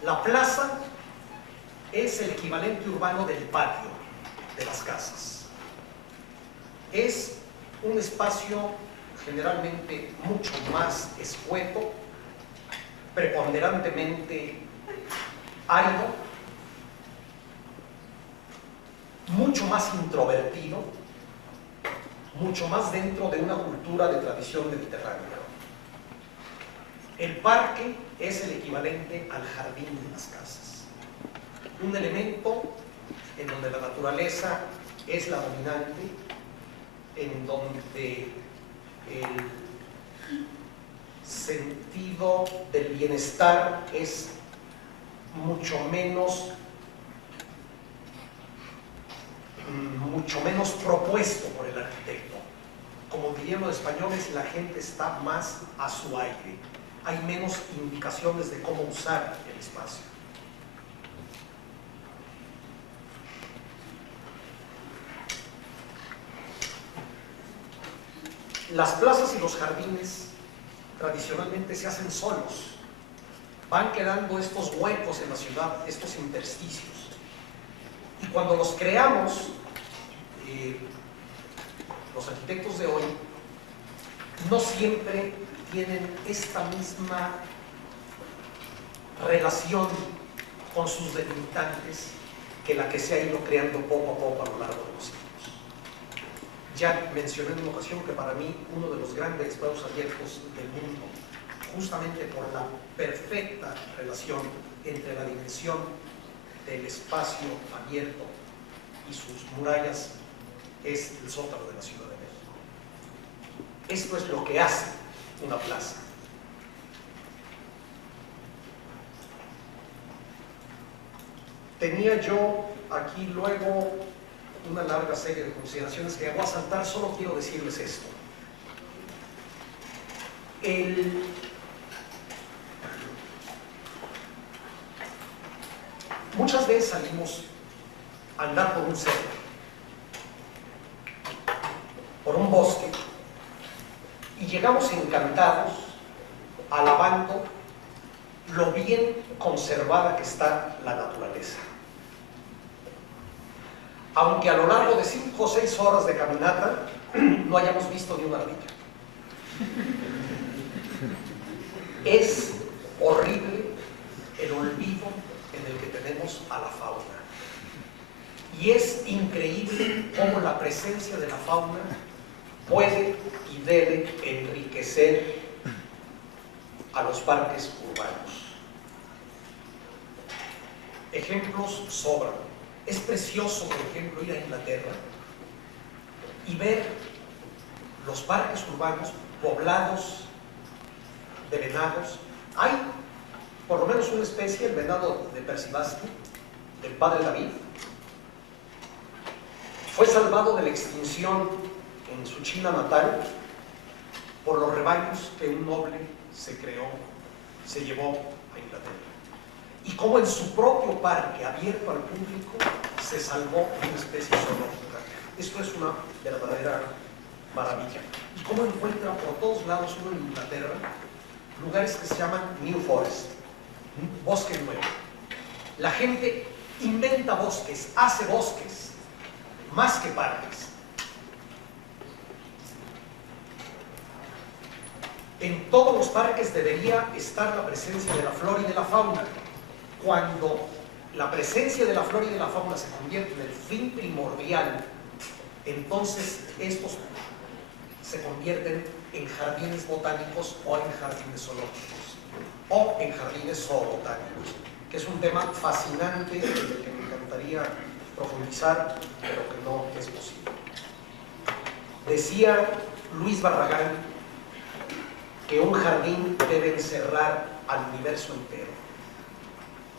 La plaza es el equivalente urbano del patio de las casas. Es un espacio generalmente mucho más escueto, preponderantemente árido, mucho más introvertido, mucho más dentro de una cultura de tradición mediterránea. El parque es el equivalente al jardín de las casas. un elemento en donde la naturaleza es la dominante, en donde el sentido del bienestar es mucho menos propuesto por el arquitecto. Como dirían los españoles, la gente está más a su aire. Hay menos indicaciones de cómo usar el espacio. Las plazas y los jardines tradicionalmente se hacen solos. Van quedando estos huecos en la ciudad, estos intersticios. Y cuando los creamos, los arquitectos de hoy no siempre tienen esta misma relación con sus delimitantes que la que se ha ido creando poco a poco a lo largo de los siglos. Ya mencioné en una ocasión que para mí uno de los grandes espacios abiertos del mundo, justamente por la perfecta relación entre la dimensión del espacio abierto y sus murallas, es el Zócalo de la Ciudad de México. Esto es lo que hace una plaza. Tenía yo aquí luego una larga serie de consideraciones que voy a saltar, solo quiero decirles esto. Muchas veces salimos a andar por un cerro, por un bosque, y llegamos encantados, alabando lo bien conservada que está la naturaleza. Aunque a lo largo de 5 o 6 horas de caminata no hayamos visto ni una ardilla. Es horrible el olvido en el que tenemos a la fauna. Y es increíble cómo la presencia de la fauna puede y debe enriquecer a los parques urbanos. Ejemplos sobran. Es precioso, por ejemplo, ir a Inglaterra y ver los parques urbanos poblados de venados. Hay por lo menos una especie, el venado de Persibasque, del padre David. Fue salvado de la extinción en su China natal por los rebaños que un noble se llevó a Inglaterra. Y cómo en su propio parque abierto al público se salvó una especie zoológica. Esto es una verdadera maravilla. Y cómo encuentra por todos lados uno en Inglaterra lugares que se llaman New Forest, bosque nuevo. La gente inventa bosques, hace bosques, más que parques. En todos los parques debería estar la presencia de la flora y de la fauna. Cuando la presencia de la flora y de la fauna se convierte en el fin primordial, entonces estos se convierten en jardines botánicos o en jardines zoológicos o en jardines zoobotánicos, que es un tema fascinante del que me encantaría profundizar, pero que no es posible. Decía Luis Barragán que un jardín debe encerrar al universo entero.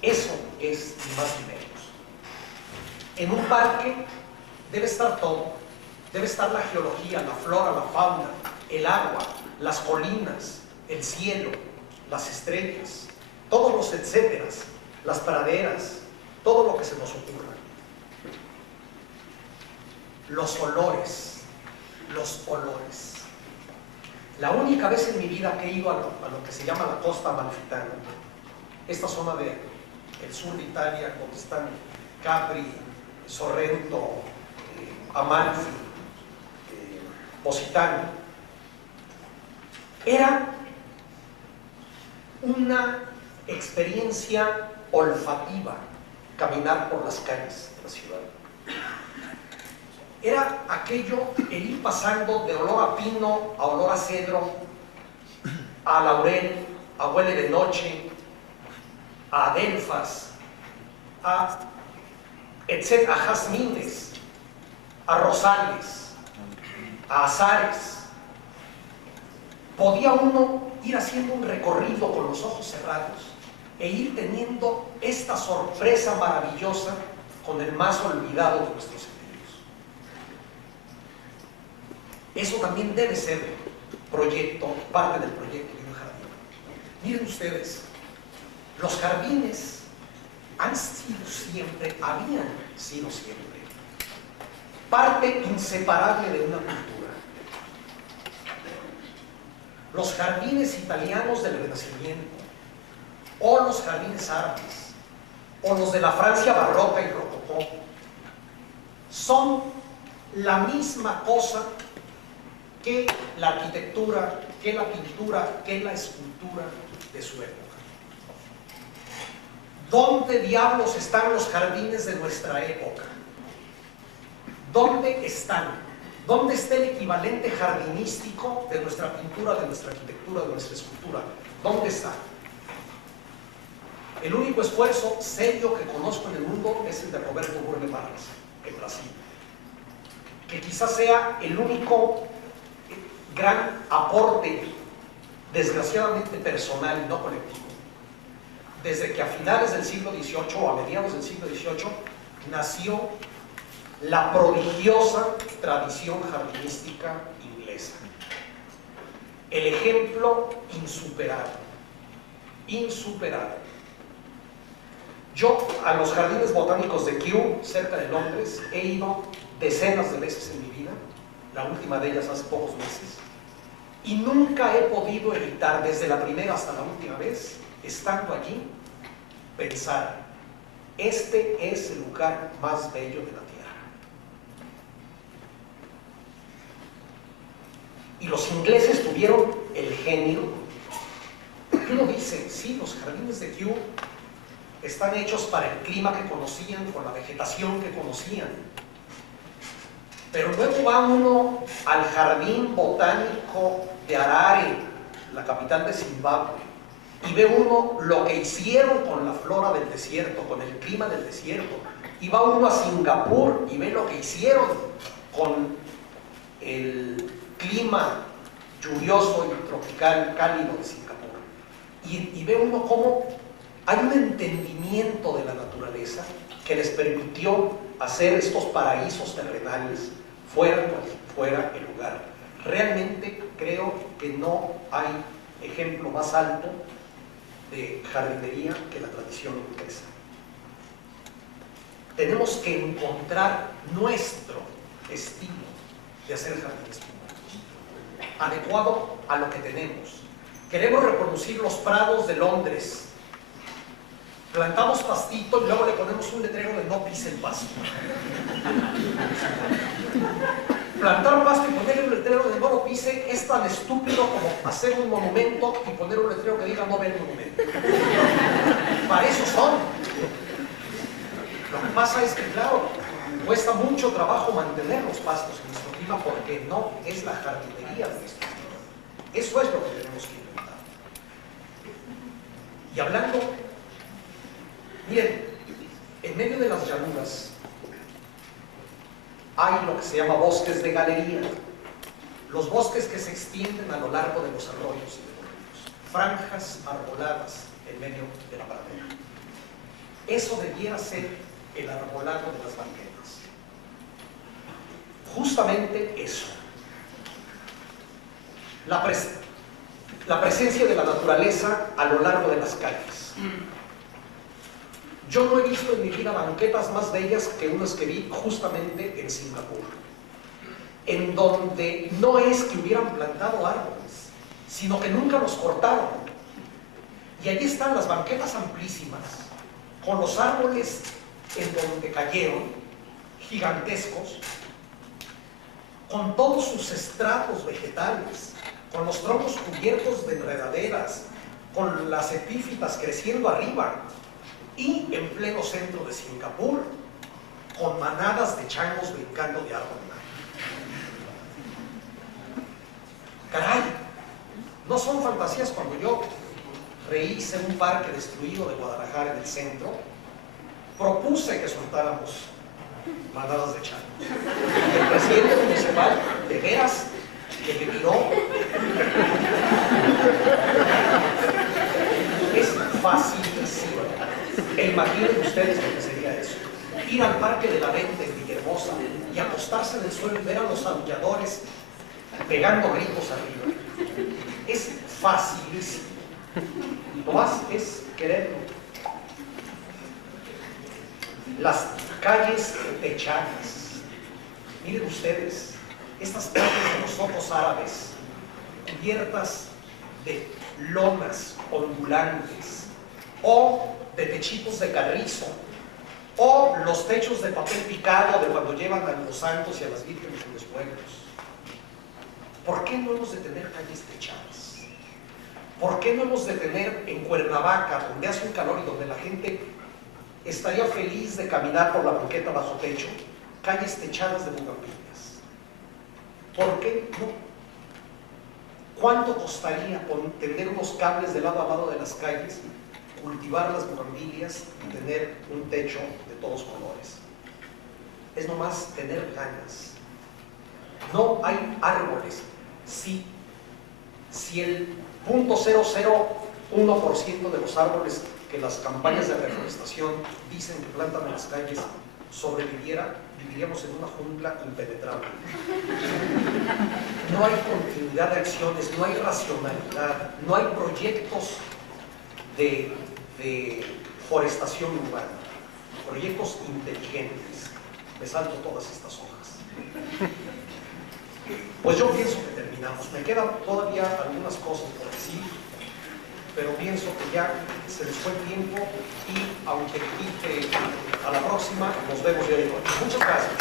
Eso es ni más ni menos. En un parque debe estar todo. Debe estar la geología, la flora, la fauna, el agua, las colinas, el cielo, las estrellas, todos los etcéteras, las praderas, todo lo que se nos ocurra. Los olores, los olores. La única vez en mi vida que he ido a lo que se llama la costa amalfitana, esta zona del sur de Italia, donde están Capri, Sorrento, Amalfi, Positano, era una experiencia olfativa caminar por las calles de la ciudad. Era aquello, el ir pasando de olor a pino a olor a cedro, a laurel, a huele de noche, a adelfas, a jazmines, a rosales, a azares. Podía uno ir haciendo un recorrido con los ojos cerrados e ir teniendo esta sorpresa maravillosa con el más olvidado de nuestros sentidos. Eso también debe ser parte del proyecto de un jardín. Miren ustedes, los jardines habían sido siempre, parte inseparable de una cultura. Los jardines italianos del Renacimiento, o los jardines árabes, o los de la Francia barroca y rococó, son la misma cosa que la arquitectura, que la pintura, que la escultura de su época. ¿Dónde diablos están los jardines de nuestra época? ¿Dónde están? ¿Dónde está el equivalente jardinístico de nuestra pintura, de nuestra arquitectura, de nuestra escultura? ¿Dónde está? El único esfuerzo serio que conozco en el mundo es el de Roberto Burle Marx, en Brasil, que quizás sea el único gran aporte, desgraciadamente personal y no colectivo, desde que a finales del siglo XVIII o a mediados del siglo XVIII nació la prodigiosa tradición jardinística inglesa. El ejemplo insuperable, insuperable. Yo a los jardines botánicos de Kew, cerca de Londres, he ido decenas de veces en mi vida, la última de ellas hace pocos meses, y nunca he podido evitar, desde la primera hasta la última vez, estando allí, pensar, este es el lugar más bello de la tierra. Y los ingleses tuvieron el genio, uno dice, sí, los jardines de Kew están hechos para el clima que conocían, con la vegetación que conocían. Pero luego va uno al jardín botánico de Harare, la capital de Zimbabue, y ve uno lo que hicieron con la flora del desierto, con el clima del desierto. Y va uno a Singapur y ve lo que hicieron con el clima lluvioso y tropical cálido de Singapur. Y ve uno cómo hay un entendimiento de la naturaleza que les permitió hacer estos paraísos terrenales fuera el lugar. Realmente creo que no hay ejemplo más alto de jardinería que la tradición inglesa. Tenemos que encontrar nuestro estilo de hacer jardines adecuado a lo que tenemos. Queremos reproducir los prados de Londres. Plantamos pastito y luego le ponemos un letrero de no pise el pasto. Plantar pasto y poner un letrero de no lo pise es tan estúpido como hacer un monumento y poner un letrero que diga no ve el monumento. Para eso son. Lo que pasa es que, claro, cuesta mucho trabajo mantener los pastos en nuestro clima porque no es la jardinería de nuestro clima. Eso es lo que tenemos que inventar. Y hablando, miren, en medio de las llanuras hay lo que se llama bosques de galería, los bosques que se extienden a lo largo de los arroyos y de los ríos, franjas arboladas en medio de la pradera. Eso debiera ser el arbolado de las banquetas. Justamente eso. La presencia de la naturaleza a lo largo de las calles. Yo no he visto en mi vida banquetas más bellas que unas que vi justamente en Singapur, en donde no es que hubieran plantado árboles, sino que nunca los cortaron. Y allí están las banquetas amplísimas, con los árboles en donde cayeron, gigantescos, con todos sus estratos vegetales, con los troncos cubiertos de enredaderas, con las epífitas creciendo arriba, y en pleno centro de Singapur, con manadas de changos brincando de árbol en árbol. Caray, no son fantasías. Cuando yo rehice un parque destruido de Guadalajara en el centro, propuse que soltáramos manadas de chango. Y el presidente municipal, de veras, que me miró. Es facilísimo. Imaginen ustedes lo que sería eso. Ir al Parque de la Venta en Villahermosa y acostarse en el suelo y ver a los aulladores pegando gritos arriba. Es facilísimo. Lo más es quererlo. Las calles techadas. Miren ustedes, estas calles de los ojos árabes, cubiertas de lonas ondulantes, o de techitos de carrizo, o los techos de papel picado de cuando llevan a los santos y a las vírgenes en los pueblos. ¿Por qué no hemos de tener calles techadas? ¿Por qué no hemos de tener en Cuernavaca, donde hace un calor y donde la gente estaría feliz de caminar por la banqueta bajo techo, calles techadas de bugambilias? ¿Por qué no? ¿Cuánto costaría tener unos cables de lado a lado de las calles, cultivar las bugambilias y tener un techo de todos colores? Es nomás tener ganas. No hay árboles. Si el 0.001% de los árboles que las campañas de reforestación dicen que plantan en las calles sobreviviera, viviríamos en una jungla impenetrable. No hay continuidad de acciones, no hay racionalidad, no hay proyectos de forestación urbana, proyectos inteligentes. Me salto todas estas hojas. Pues yo pienso que terminamos. Me quedan todavía algunas cosas por decir, pero pienso que ya se les fue el tiempo y aunque a la próxima nos vemos ya de nuevo. Muchas gracias.